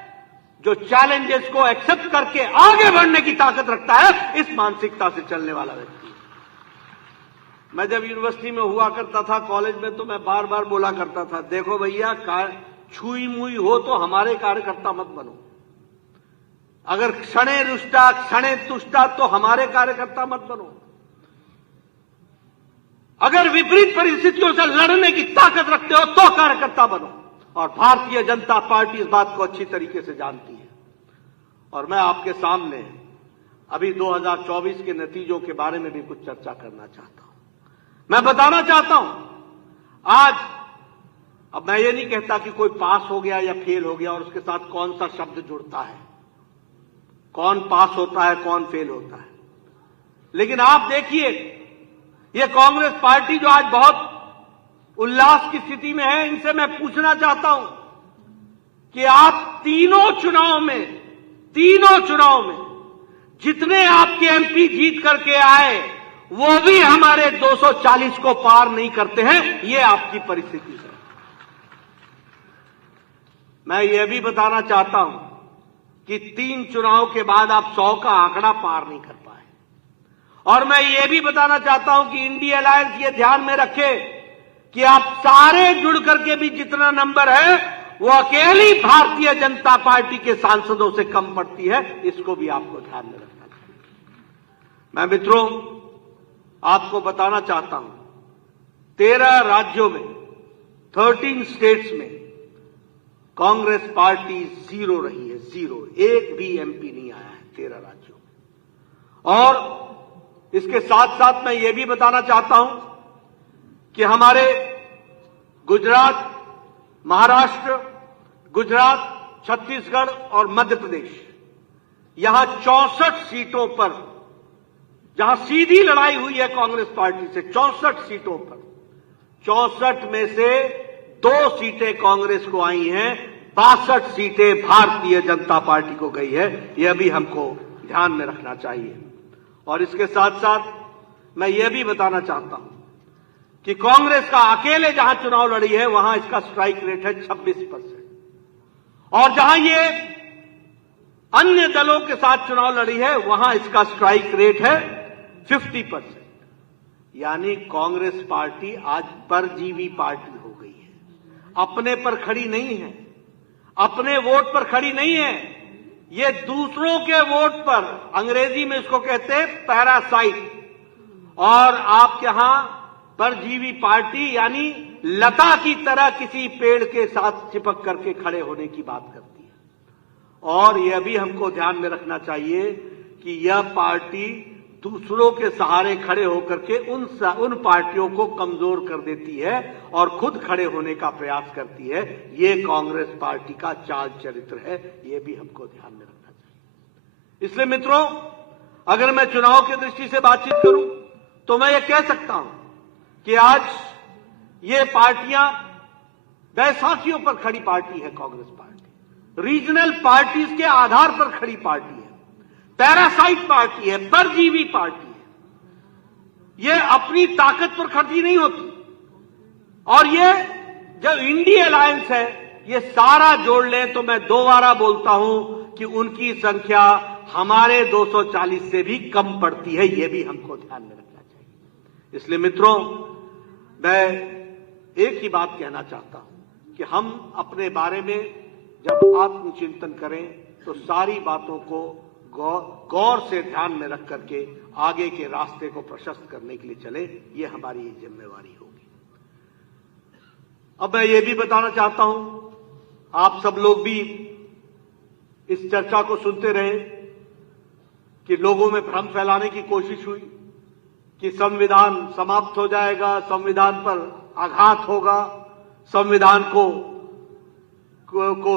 जो चैलेंजेस को एक्सेप्ट करके आगे बढ़ने की ताकत रखता है। इस मानसिकता से चलने वाला व्यक्ति। मैं जब यूनिवर्सिटी में हुआ करता था, कॉलेज में, तो मैं बार बार बोला करता था, देखो भैया, छुई मुई हो तो हमारे कार्यकर्ता मत बनो, अगर क्षणे रुष्टा क्षणे तुष्टा तो हमारे कार्यकर्ता मत बनो, अगर विपरीत परिस्थितियों से लड़ने की ताकत रखते हो तो कार्यकर्ता बनो। और भारतीय जनता पार्टी इस बात को अच्छी तरीके से जानती है। और मैं आपके सामने अभी 2024 के नतीजों के बारे में भी कुछ चर्चा करना चाहता हूं। मैं बताना चाहता हूं, आज, अब मैं ये नहीं कहता कि कोई पास हो गया या फेल हो गया और उसके साथ कौन सा शब्द जुड़ता है, कौन पास होता है, कौन फेल होता है। लेकिन आप देखिए, ये कांग्रेस पार्टी जो आज बहुत उल्लास की स्थिति में है, इनसे मैं पूछना चाहता हूं कि आप तीनों चुनाव में जितने आपके एमपी जीत करके आए वो भी हमारे 240 को पार नहीं करते हैं। ये आपकी परिस्थिति है। मैं ये भी बताना चाहता हूं कि 3 चुनाव के बाद आप 100 का आंकड़ा पार नहीं कर पाए। और मैं ये भी बताना चाहता हूं कि इंडिया अलायंस ये ध्यान में रखे कि आप सारे जुड़ करके भी जितना नंबर है वो अकेली भारतीय जनता पार्टी के सांसदों से कम पड़ती है। इसको भी आपको ध्यान में रखना चाहिए। मैं मित्रों आपको बताना चाहता हूं, 13 राज्यों में, 13 स्टेट्स में कांग्रेस पार्टी 0 रही है, 0, एक भी एमपी नहीं आया है 13 राज्यों में। और इसके साथ साथ मैं ये भी बताना चाहता हूं कि हमारे गुजरात, महाराष्ट्र, गुजरात, छत्तीसगढ़ और मध्य प्रदेश, यहां 64 सीटों पर जहां सीधी लड़ाई हुई है कांग्रेस पार्टी से, 64 सीटों पर, 64 में से 2 सीटें कांग्रेस को आई हैं, 62 सीटें भारतीय जनता पार्टी को गई है। यह भी हमको ध्यान में रखना चाहिए। और इसके साथ साथ मैं यह भी बताना चाहता हूं कि कांग्रेस का अकेले जहां चुनाव लड़ी है वहां इसका स्ट्राइक रेट है 26%, और जहां ये अन्य दलों के साथ चुनाव लड़ी है वहां इसका स्ट्राइक रेट है 50%। यानी कांग्रेस पार्टी आज परजीवी पार्टी हो गई है, अपने पर खड़ी नहीं है, अपने वोट पर खड़ी नहीं है, ये दूसरों के वोट पर, अंग्रेजी में इसको कहते हैं पैरासाइट। और आपके यहां परजीवी पार्टी यानी लता की तरह किसी पेड़ के साथ चिपक करके खड़े होने की बात करती है। और यह भी हमको ध्यान में रखना चाहिए कि यह पार्टी दूसरों के सहारे खड़े होकर के उन पार्टियों को कमजोर कर देती है और खुद खड़े होने का प्रयास करती है। ये कांग्रेस पार्टी का चाल चरित्र है, ये भी हमको ध्यान में रखना चाहिए। इसलिए मित्रों, अगर मैं चुनाव की दृष्टि से बातचीत करूं तो मैं ये कह सकता हूं कि आज ये पार्टियां बैसाखियों पर खड़ी पार्टी है। कांग्रेस पार्टी रीजनल पार्टीज के आधार पर खड़ी पार्टी है, पैरासाइट पार्टी है, परजीवी पार्टी है। ये अपनी ताकत पर खड़ी नहीं होती। और ये जो इंडिया अलायंस है, ये सारा जोड़ लें तो मैं दोबारा बोलता हूं कि उनकी संख्या हमारे 240 से भी कम पड़ती है। ये भी हमको ध्यान में रखना चाहिए। इसलिए मित्रों, मैं एक ही बात कहना चाहता हूं कि हम अपने बारे में जब आत्मचिंतन करें तो सारी बातों को गौर से ध्यान में रख करके आगे के रास्ते को प्रशस्त करने के लिए चले। ये हमारी जिम्मेवारी होगी। अब मैं ये भी बताना चाहता हूं, आप सब लोग भी इस चर्चा को सुनते रहे कि लोगों में भ्रम फैलाने की कोशिश हुई कि संविधान समाप्त हो जाएगा, संविधान पर आघात होगा, संविधान को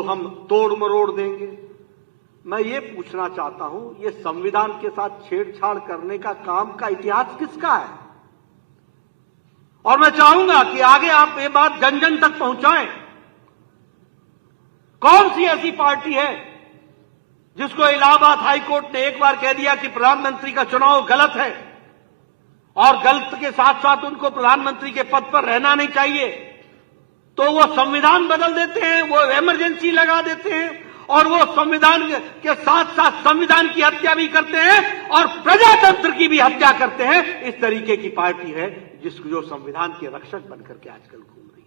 हम तोड़ मरोड़ देंगे। मैं ये पूछना चाहता हूं, ये संविधान के साथ छेड़छाड़ करने का काम का इतिहास किसका है? और मैं चाहूंगा कि आगे आप ये बात जन जन तक पहुंचाएं। कौन सी ऐसी पार्टी है जिसको इलाहाबाद हाईकोर्ट ने एक बार कह दिया कि प्रधानमंत्री का चुनाव गलत है और गलत के साथ साथ उनको प्रधानमंत्री के पद पर रहना नहीं चाहिए, तो वो संविधान बदल देते हैं, वो इमरजेंसी लगा देते हैं और वो संविधान के साथ साथ संविधान की हत्या भी करते हैं और प्रजातंत्र की भी हत्या करते हैं। इस तरीके की पार्टी है जो संविधान के रक्षक बनकर के आजकल घूम रही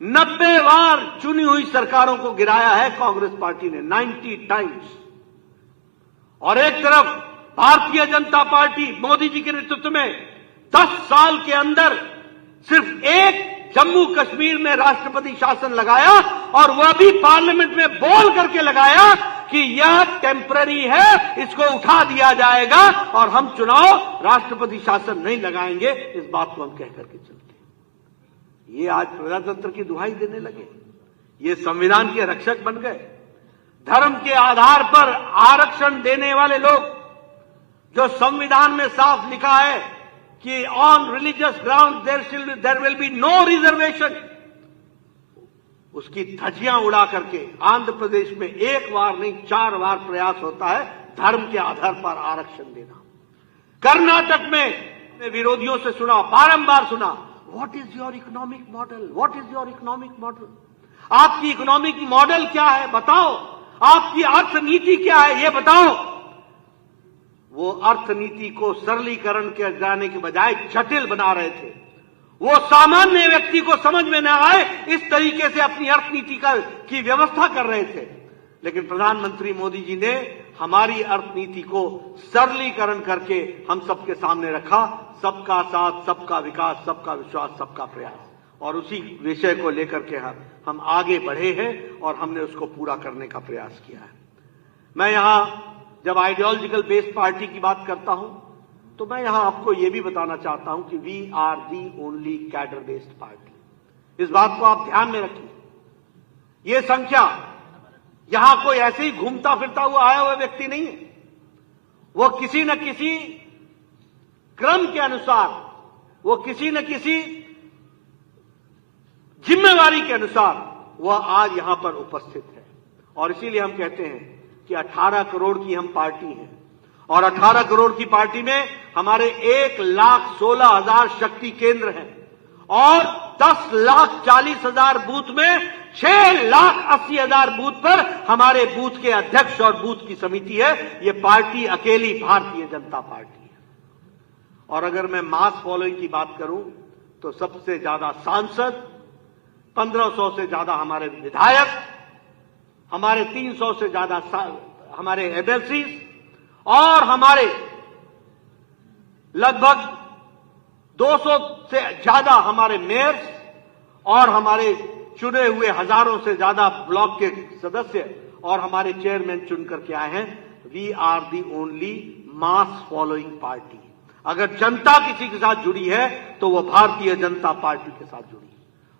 है। 90 बार चुनी हुई सरकारों को गिराया है कांग्रेस पार्टी ने, 90 टाइम्स। और एक तरफ भारतीय जनता पार्टी मोदी जी के नेतृत्व में 10 साल के अंदर सिर्फ एक जम्मू कश्मीर में राष्ट्रपति शासन लगाया और वह भी पार्लियामेंट में बोल करके लगाया कि यह टेम्पररी है, इसको उठा दिया जाएगा और हम चुनाव राष्ट्रपति शासन नहीं लगाएंगे। इस बात को हम कह करके चलते हैं। ये आज प्रजातंत्र की दुहाई देने लगे, ये संविधान के रक्षक बन गए। धर्म के आधार पर आरक्षण देने वाले लोग, जो संविधान में साफ लिखा है कि on religious ground there will be no reservation, उसकी धज्जियां उड़ा करके आंध्र प्रदेश में एक बार नहीं 4 बार प्रयास होता है धर्म के आधार पर आरक्षण देना। कर्नाटक में विरोधियों से सुना, बारंबार सुना, what is your economic model, what is your economic model, आपकी इकोनॉमिक मॉडल क्या है बताओ, आपकी अर्थनीति क्या है ये बताओ। वो अर्थनीति को सरलीकरण के जाने के बजाय जटिल बना रहे थे। वो सामान्य व्यक्ति को समझ में न आए इस तरीके से अपनी अर्थनीति की व्यवस्था कर रहे थे। लेकिन प्रधानमंत्री मोदी जी ने हमारी अर्थनीति को सरलीकरण करके हम सबके सामने रखा, सबका साथ, सबका विकास, सबका विश्वास, सबका प्रयास। और उसी विषय को लेकर के हम आगे बढ़े हैं और हमने उसको पूरा करने का प्रयास किया है। मैं यहां जब आइडियोलॉजिकल बेस्ड पार्टी की बात करता हूं तो मैं यहां आपको यह भी बताना चाहता हूं कि we are the only cadre based party. इस बात को आप ध्यान में रखिए। यह संख्या यहां कोई ऐसे ही घूमता फिरता हुआ आया हुआ व्यक्ति नहीं है। वो किसी न किसी क्रम के अनुसार, वो किसी न किसी जिम्मेवारी के अनुसार वह आज यहां पर उपस्थित है। और इसीलिए हम कहते हैं कि 18 करोड़ की हम पार्टी हैं और 18 करोड़ की पार्टी में हमारे 1,16,000 शक्ति केंद्र हैं और 10,40,000 बूथ में 6,80,000 बूथ पर हमारे बूथ के अध्यक्ष और बूथ की समिति है। ये पार्टी अकेली भारतीय जनता पार्टी है। और अगर मैं मास फॉलोइंग की बात करूं तो सबसे ज्यादा सांसद, 1500 से ज्यादा हमारे विधायक, हमारे 300 से ज्यादा हमारे एमएलसी और हमारे लगभग 200 से ज्यादा हमारे मेयर्स और हमारे चुने हुए हजारों से ज्यादा ब्लॉक के सदस्य और हमारे चेयरमैन चुन करके आए हैं। We are the only mass following party. अगर जनता किसी के साथ जुड़ी है तो वो भारतीय जनता पार्टी के साथ जुड़ी।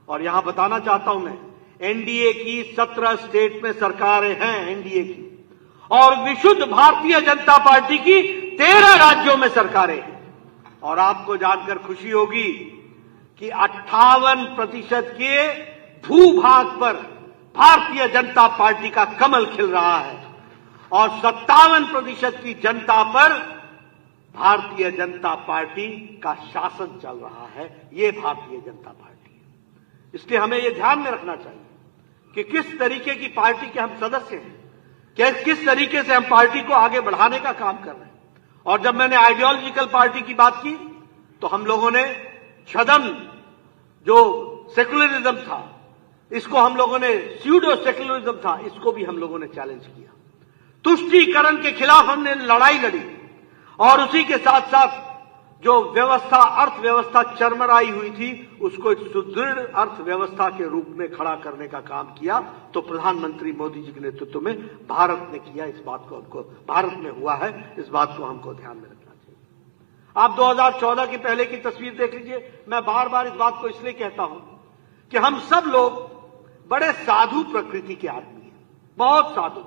और यहां बताना चाहता हूं मैं, एनडीए की 17 स्टेट में सरकारें हैं एनडीए की, और विशुद्ध भारतीय जनता पार्टी की 13 राज्यों में सरकारें हैं। और आपको जानकर खुशी होगी कि 58% के भूभाग पर भारतीय जनता पार्टी का कमल खिल रहा है और 57% की जनता पर भारतीय जनता पार्टी का शासन चल रहा है। ये भारतीय जनता पार्टी है। इसलिए हमें यह ध्यान में रखना चाहिए कि किस तरीके की पार्टी के हम सदस्य हैं, किस तरीके से हम पार्टी को आगे बढ़ाने का काम कर रहे हैं। और जब मैंने आइडियोलॉजिकल पार्टी की बात की तो हम लोगों ने छदम जो सेकुलरिज्म था, इसको हम लोगों ने स्यूडो सेकुलरिज्म था, इसको भी हम लोगों ने चैलेंज किया। तुष्टीकरण के खिलाफ हमने लड़ाई लड़ी और उसी के साथ साथ जो व्यवस्था अर्थव्यवस्था चरमराई हुई थी उसको एक सुदृढ़ अर्थव्यवस्था के रूप में खड़ा करने का काम किया। तो प्रधानमंत्री मोदी जी के नेतृत्व में भारत ने किया। इस बात को हमको भारत में हुआ है, इस बात को हमको ध्यान में रखना चाहिए। आप 2014 के पहले की तस्वीर देख लीजिए। मैं बार बार इस बात को इसलिए कहता हूं कि हम सब लोग बड़े साधु प्रकृति के आदमी हैं, बहुत साधु।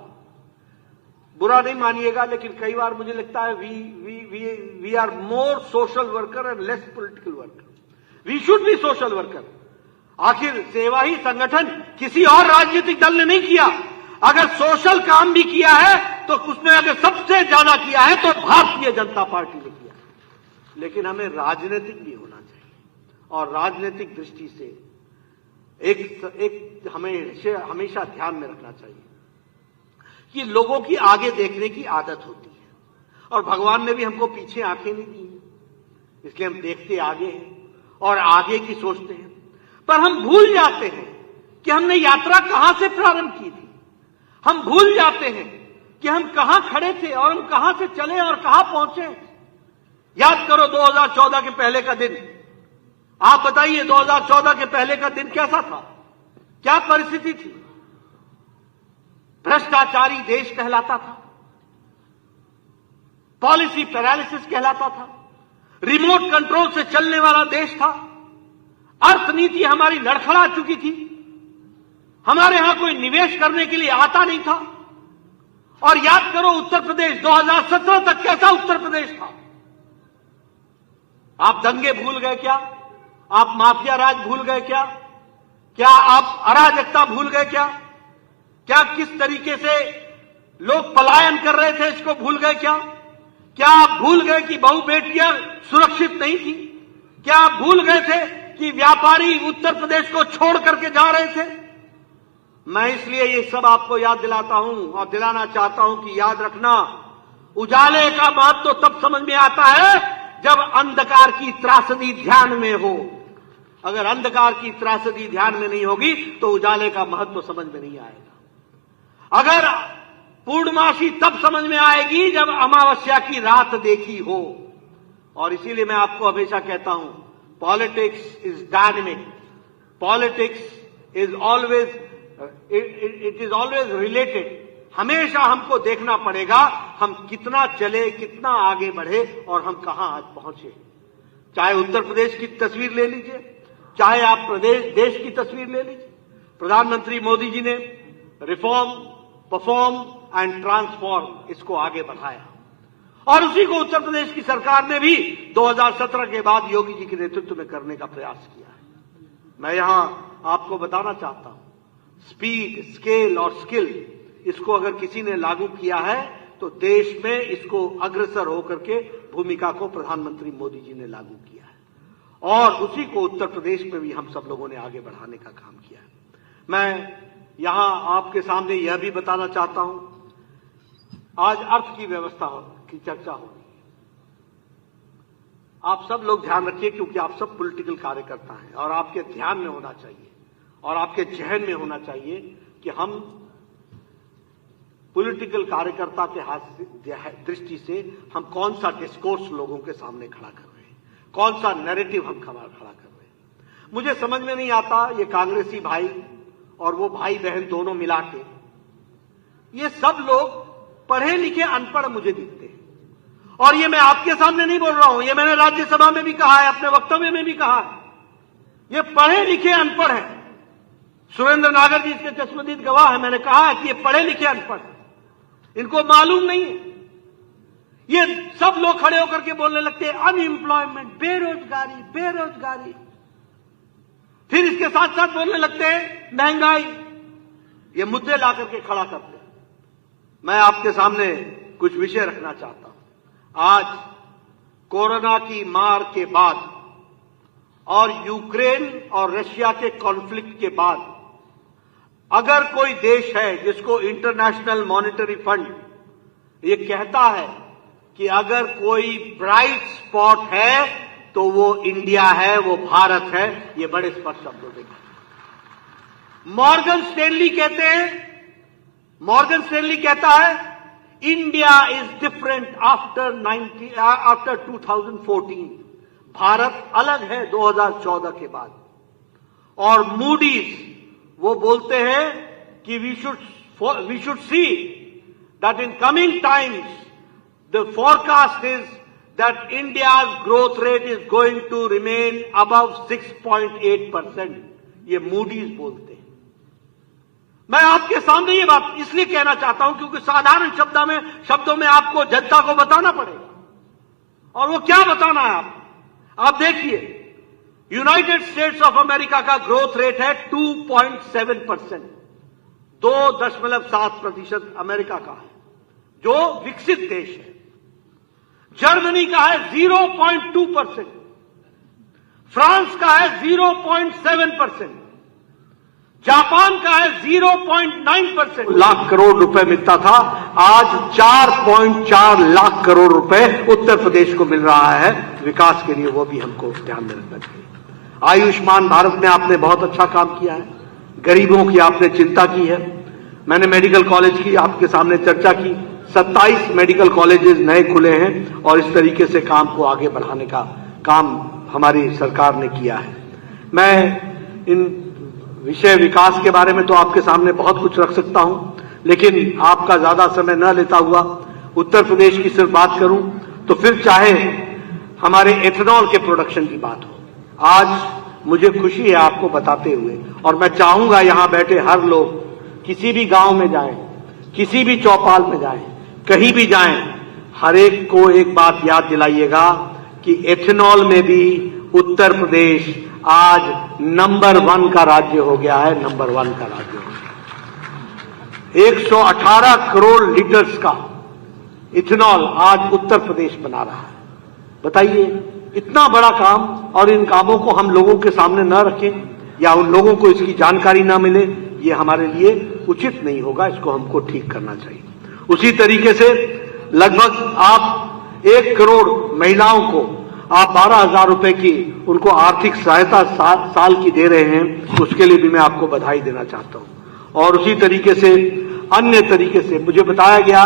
बुरा नहीं मानिएगा, लेकिन कई बार मुझे लगता है we are more social worker and less political worker. We should be social worker. आखिर सेवा ही संगठन किसी और राजनीतिक दल ने नहीं किया। अगर सोशल काम भी किया है तो उसमें अगर सबसे ज्यादा किया है तो भारतीय जनता पार्टी ने किया। लेकिन हमें राजनीतिक भी होना चाहिए और राजनीतिक दृष्टि से एक हमें हमेशा ध्यान में रखना चाहिए कि लोगों की आगे देखने की आदत होती है और भगवान ने भी हमको पीछे आंखें नहीं दी हैं, इसलिए हम देखते आगे हैं और आगे की सोचते हैं। पर हम भूल जाते हैं कि हमने यात्रा कहां से प्रारंभ की थी। हम भूल जाते हैं कि हम कहां खड़े थे और हम कहां से चले और कहां पहुंचे। याद करो 2014 के पहले का दिन। आप बताइए 2014 के पहले का दिन कैसा था, क्या परिस्थिति थी। भ्रष्टाचारी देश कहलाता था, पॉलिसी पैरालिसिस कहलाता था, रिमोट कंट्रोल से चलने वाला देश था, अर्थनीति हमारी लड़खड़ा चुकी थी, हमारे यहां कोई निवेश करने के लिए आता नहीं था। और याद करो उत्तर प्रदेश 2017 तक कैसा उत्तर प्रदेश था। आप दंगे भूल गए क्या? आप माफिया राज भूल गए क्या? क्या आप अराजकता भूल गए क्या? क्या किस तरीके से लोग पलायन कर रहे थे इसको भूल गए क्या? क्या आप भूल गए कि बहु बेटियां सुरक्षित नहीं थी? क्या आप भूल गए थे कि व्यापारी उत्तर प्रदेश को छोड़ करके जा रहे थे? मैं इसलिए ये सब आपको याद दिलाता हूं और दिलाना चाहता हूं कि याद रखना, उजाले का महत्व तो तब समझ में आता है जब अंधकार की त्रासदी ध्यान में हो। अगर अंधकार की त्रासदी ध्यान में नहीं होगी तो उजाले का महत्व समझ में नहीं आएगा। अगर पूर्णमासी तब समझ में आएगी जब अमावस्या की रात देखी हो। और इसीलिए मैं आपको हमेशा कहता हूं, politics is dynamic, politics is always it is always related. हमेशा हमको देखना पड़ेगा हम कितना चले, कितना आगे बढ़े और हम कहां आज पहुंचे। चाहे उत्तर प्रदेश की तस्वीर ले लीजिए, चाहे आप देश की तस्वीर ले लीजिए। प्रधानमंत्री मोदी जी ने रिफॉर्म, परफॉर्म एंड ट्रांसफॉर्म इसको आगे बढ़ाया और उसी को उत्तर प्रदेश की सरकार ने भी 2017 के बाद योगी जी के नेतृत्व में करने का प्रयास किया है। मैं यहां आपको बताना चाहता हूं, स्पीड, स्केल और स्किल, इसको अगर किसी ने लागू किया है तो देश में इसको अग्रसर होकर के भूमिका को प्रधानमंत्री मोदी जी ने लागू किया है और उसी को उत्तर प्रदेश में भी हम सब लोगों ने आगे बढ़ाने का काम किया है। मैं यहां आपके सामने यह भी बताना चाहता हूं, आज अर्थ की व्यवस्था की चर्चा हो रही है। आप सब लोग ध्यान रखिए क्योंकि आप सब पॉलिटिकल कार्यकर्ता हैं और आपके ध्यान में होना चाहिए और आपके जहन में होना चाहिए कि हम पॉलिटिकल कार्यकर्ता के दृष्टि से हम कौन सा डिस्कोर्स लोगों के सामने खड़ा कर रहे हैं, कौन सा नैरेटिव हम खड़ा कर रहे हैं। मुझे समझ में नहीं आता ये कांग्रेसी भाई और वो भाई बहन दोनों मिला के, ये सब लोग पढ़े लिखे अनपढ़ मुझे दिखते हैं। और ये मैं आपके सामने नहीं बोल रहा हूं, ये मैंने राज्यसभा में भी कहा है, अपने वक्तव्य में भी कहा है। ये पढ़े लिखे अनपढ़ हैं। सुरेंद्र नागर जी इसके चश्मदीद गवाह है। मैंने कहा है कि ये पढ़े लिखे अनपढ़ हैं। इनको मालूम नहीं है। ये सब लोग खड़े होकर के बोलने लगते हैं अनएम्प्लॉयमेंट, बेरोजगारी बेरोजगारी, फिर इसके साथ साथ बोलने लगते हैं महंगाई। ये मुद्दे ला करके खड़ा करते हैं। मैं आपके सामने कुछ विषय रखना चाहता हूं। आज कोरोना की मार के बाद और यूक्रेन और रशिया के कॉन्फ्लिक्ट के बाद अगर कोई देश है जिसको इंटरनेशनल मॉनेटरी फंड ये कहता है कि अगर कोई ब्राइट स्पॉट है तो वो इंडिया है, वो भारत है, ये बड़े स्पष्ट शब्दों में मॉर्गन स्टैनली कहता है India is different after 2014। Bharat अलग है 2014 के बाद। और मूडीज वो बोलते हैं कि we should see that in coming times the forecast is that India's growth rate is going to remain above 6.8%. ये मूडीज बोलते हैं। मैं आपके सामने ये बात इसलिए कहना चाहता हूं क्योंकि साधारण शब्दों में आपको जनता को बताना पड़ेगा। और वो क्या बताना है आप देखिए, यूनाइटेड स्टेट्स ऑफ अमेरिका का ग्रोथ रेट है 2.7%, 2.7% अमेरिका का है जो विकसित देश है। जर्मनी का है 0.2%, फ्रांस का है 0.7%, जापान का है 0.9%। लाख करोड़ रुपए मिलता था, आज 4.4 लाख करोड़ रुपए उत्तर प्रदेश को मिल रहा है विकास के लिए। वो भी हमको ध्यान में रखना चाहिए। आयुष्मान भारत में आपने बहुत अच्छा काम किया है, गरीबों की आपने चिंता की है। मैंने मेडिकल कॉलेज की आपके सामने चर्चा की, 27 मेडिकल कॉलेजेस नए खुले हैं और इस तरीके से काम को आगे बढ़ाने का काम हमारी सरकार ने किया है। मैं इन विषय विकास के बारे में तो आपके सामने बहुत कुछ रख सकता हूं, लेकिन आपका ज्यादा समय न लेता हुआ उत्तर प्रदेश की सिर्फ बात करूं तो फिर चाहे हमारे एथेनॉल के प्रोडक्शन की बात हो। आज मुझे खुशी है आपको बताते हुए, और मैं चाहूंगा यहां बैठे हर लोग किसी भी गांव में जाएं, किसी भी चौपाल में जाएं, कहीं भी जाएं, हर एक को एक बात याद दिलाइएगा कि एथेनॉल में भी उत्तर प्रदेश आज नंबर 1 का राज्य हो गया है, नंबर 1 का राज्य हो गया। 118 करोड़ लीटर्स का इथेनॉल आज उत्तर प्रदेश बना रहा है। बताइए, इतना बड़ा काम, और इन कामों को हम लोगों के सामने न रखें या उन लोगों को इसकी जानकारी न मिले, ये हमारे लिए उचित नहीं होगा। इसको हमको ठीक करना चाहिए। उसी तरीके से लगभग आप 1 करोड़ महिलाओं को आप 12,000 रुपए की उनको आर्थिक सहायता साल की दे रहे हैं, उसके लिए भी मैं आपको बधाई देना चाहता हूं। और उसी तरीके से अन्य तरीके से मुझे बताया गया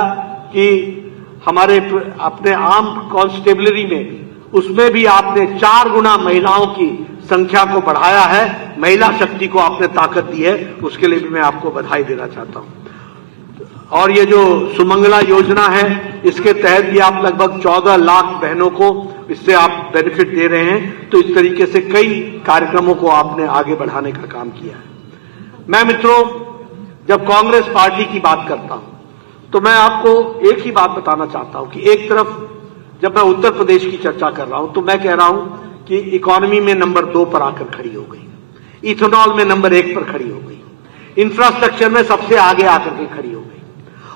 कि हमारे अपने आर्म कांस्टेबलरी में उसमें भी आपने 4 गुना महिलाओं की संख्या को बढ़ाया है, महिला शक्ति को आपने ताकत दी है, उसके लिए भी मैं आपको बधाई देना चाहता हूं। और ये जो सुमंगला योजना है, इसके तहत भी आप लगभग 14 लाख बहनों को इससे आप बेनिफिट दे रहे हैं। तो इस तरीके से कई कार्यक्रमों को आपने आगे बढ़ाने का काम किया है। मैं मित्रों, जब कांग्रेस पार्टी की बात करता हूं तो मैं आपको एक ही बात बताना चाहता हूं कि एक तरफ जब मैं उत्तर प्रदेश की चर्चा कर रहा हूं तो मैं कह रहा हूं कि इकोनॉमी में नंबर 2 पर आकर खड़ी हो गई, इथेनॉल में नंबर 1 पर खड़ी हो गई, इंफ्रास्ट्रक्चर में सबसे आगे आकर के खड़ी हो गई।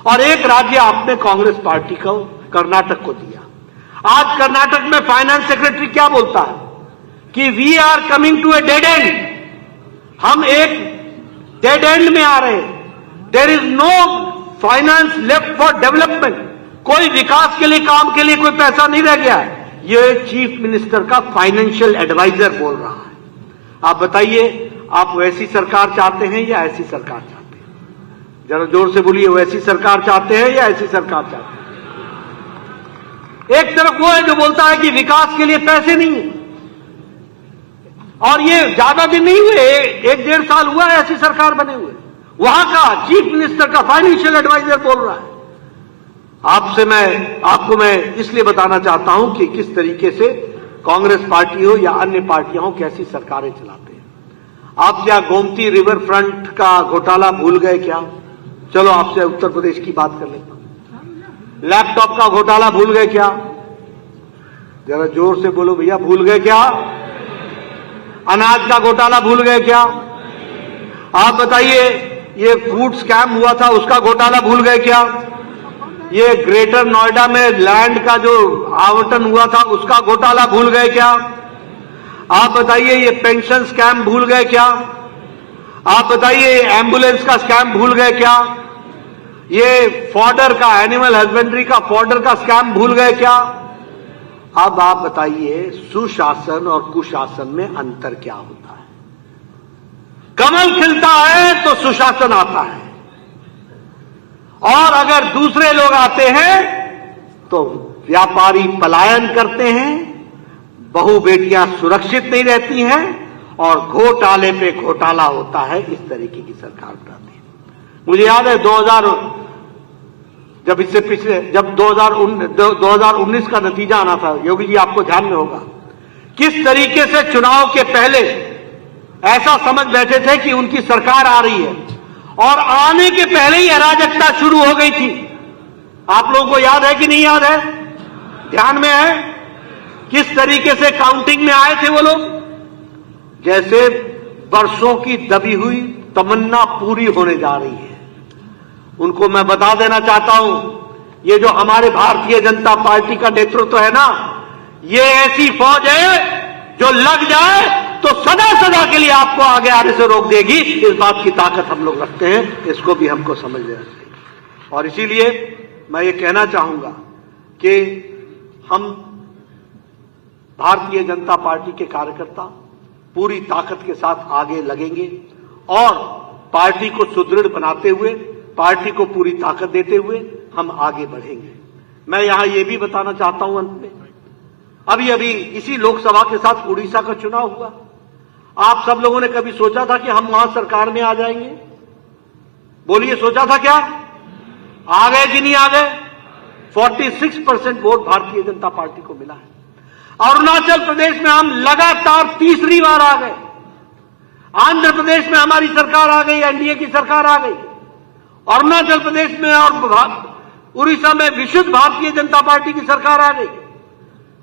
और एक राज्य आपने कांग्रेस पार्टी को, कर्नाटक को दिया। आज कर्नाटक में फाइनेंस सेक्रेटरी क्या बोलता है कि we are coming to a dead end, हम एक डेड एंड में आ रहे हैं। There is no finance left for development, कोई विकास के लिए, काम के लिए कोई पैसा नहीं रह गया है। ये चीफ मिनिस्टर का फाइनेंशियल एडवाइजर बोल रहा है। आप बताइए, आप वैसी सरकार चाहते हैं या ऐसी सरकार चाहते हैं? जरा जोर से बोलिए, वैसी सरकार चाहते हैं या ऐसी सरकार चाहते हैं? एक तरफ वो है जो बोलता है कि विकास के लिए पैसे नहीं है, और ये ज्यादा दिन नहीं हुए, 1-1.5 साल हुआ है ऐसी सरकार बने हुए। वहां का चीफ मिनिस्टर का फाइनेंशियल एडवाइजर बोल रहा है। आपको मैं इसलिए बताना चाहता हूं कि किस तरीके से कांग्रेस पार्टी हो या अन्य पार्टियां हो, कैसी सरकारें चलाते हैं। आप क्या गोमती रिवर फ्रंट का घोटाला भूल गए क्या? चलो आपसे उत्तर प्रदेश की बात कर लेता हूं। लैपटॉप का घोटाला भूल गए क्या? जरा जोर से बोलो भैया, भूल गए क्या? अनाज का घोटाला भूल गए क्या? आप बताइए, ये फूड स्कैम हुआ था उसका घोटाला भूल गए क्या? ये ग्रेटर नोएडा में लैंड का जो आवंटन हुआ था उसका घोटाला भूल गए क्या? आप बताइए, ये पेंशन स्कैम भूल गए क्या? आप बताइए, एम्बुलेंस का स्कैम भूल गए क्या? ये फॉडर का, एनिमल हस्बेंड्री का फॉडर का स्कैम भूल गए क्या? अब आप बताइए, सुशासन और कुशासन में अंतर क्या होता है? कमल खिलता है तो सुशासन आता है, और अगर दूसरे लोग आते हैं तो व्यापारी पलायन करते हैं, बहु बेटियां सुरक्षित नहीं रहती हैं, और घोटाले पे घोटाला होता है। इस तरीके की सरकार बनाती है। मुझे याद है 2019 का नतीजा आना था, योगी जी आपको ध्यान में होगा, किस तरीके से चुनाव के पहले ऐसा समझ बैठे थे कि उनकी सरकार आ रही है, और आने के पहले ही अराजकता शुरू हो गई थी। आप लोगों को याद है कि नहीं याद है? ध्यान में है? किस तरीके से काउंटिंग में आए थे वो लोग? जैसे वर्षों की दबी हुई तमन्ना पूरी होने जा रही है। उनको मैं बता देना चाहता हूं, ये जो हमारे भारतीय जनता पार्टी का नेतृत्व है ना, ये ऐसी फौज है जो लग जाए तो सदा सदा के लिए आपको आगे आने से रोक देगी। इस बात की ताकत हम लोग रखते हैं, इसको भी हमको समझ लेना चाहिए। और इसीलिए मैं ये कहना चाहूंगा कि हम भारतीय जनता पार्टी के कार्यकर्ता पूरी ताकत के साथ आगे लगेंगे, और पार्टी को सुदृढ़ बनाते हुए, पार्टी को पूरी ताकत देते हुए हम आगे बढ़ेंगे। मैं यहां यह भी बताना चाहता हूं अंत में, अभी इसी लोकसभा के साथ उड़ीसा का चुनाव हुआ। आप सब लोगों ने कभी सोचा था कि हम वहां सरकार में आ जाएंगे? बोलिए, सोचा था क्या? आ गए कि नहीं आ गए? 46% वोट भारतीय जनता पार्टी को मिला है। अरुणाचल प्रदेश में हम लगातार तीसरी बार आ गए। आंध्र प्रदेश में हमारी सरकार आ गई, एनडीए की सरकार आ गई। अरुणाचल प्रदेश में और उड़ीसा में विशुद्ध भारतीय जनता पार्टी की सरकार आ गई,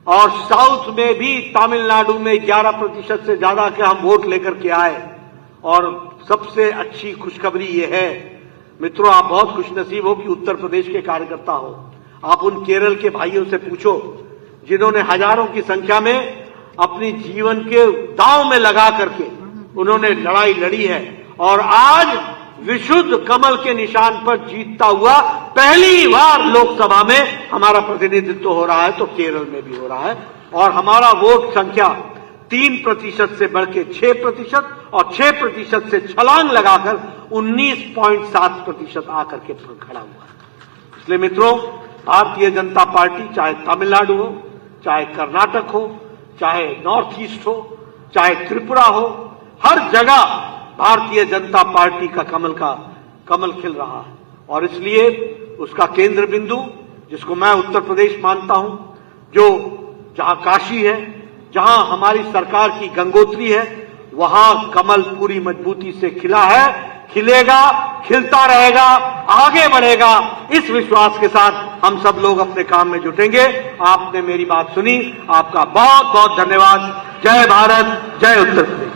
और साउथ में भी तमिलनाडु में 11% से ज्यादा के हम वोट लेकर के आए। और सबसे अच्छी खुशखबरी ये है मित्रों, आप बहुत खुशनसीब हो कि उत्तर प्रदेश के कार्यकर्ता हो। आप उन केरल के भाइयों से पूछो जिन्होंने हजारों की संख्या में अपनी जीवन के दांव में लगा करके उन्होंने लड़ाई लड़ी है, और आज विशुद्ध कमल के निशान पर जीतता हुआ पहली बार लोकसभा में हमारा प्रतिनिधित्व हो रहा है, तो केरल में भी हो रहा है। और हमारा वोट संख्या 3% से बढ़ के 6%, और 6% से छलांग लगाकर 19.7% आकर के खड़ा हुआ। इसलिए मित्रों, भारतीय जनता पार्टी चाहे तमिलनाडु हो, चाहे कर्नाटक हो, चाहे नॉर्थ ईस्ट हो, चाहे त्रिपुरा हो, हर जगह भारतीय जनता पार्टी का कमल खिल रहा है। और इसलिए उसका केंद्र बिंदु, जिसको मैं उत्तर प्रदेश मानता हूं, जो जहां काशी है, जहां हमारी सरकार की गंगोत्री है, वहां कमल पूरी मजबूती से खिला है, खिलेगा, खिलता रहेगा, आगे बढ़ेगा। इस विश्वास के साथ हम सब लोग अपने काम में जुटेंगे। आपने मेरी बात सुनी, आपका बहुत बहुत धन्यवाद। जय भारत, जय उत्तर प्रदेश।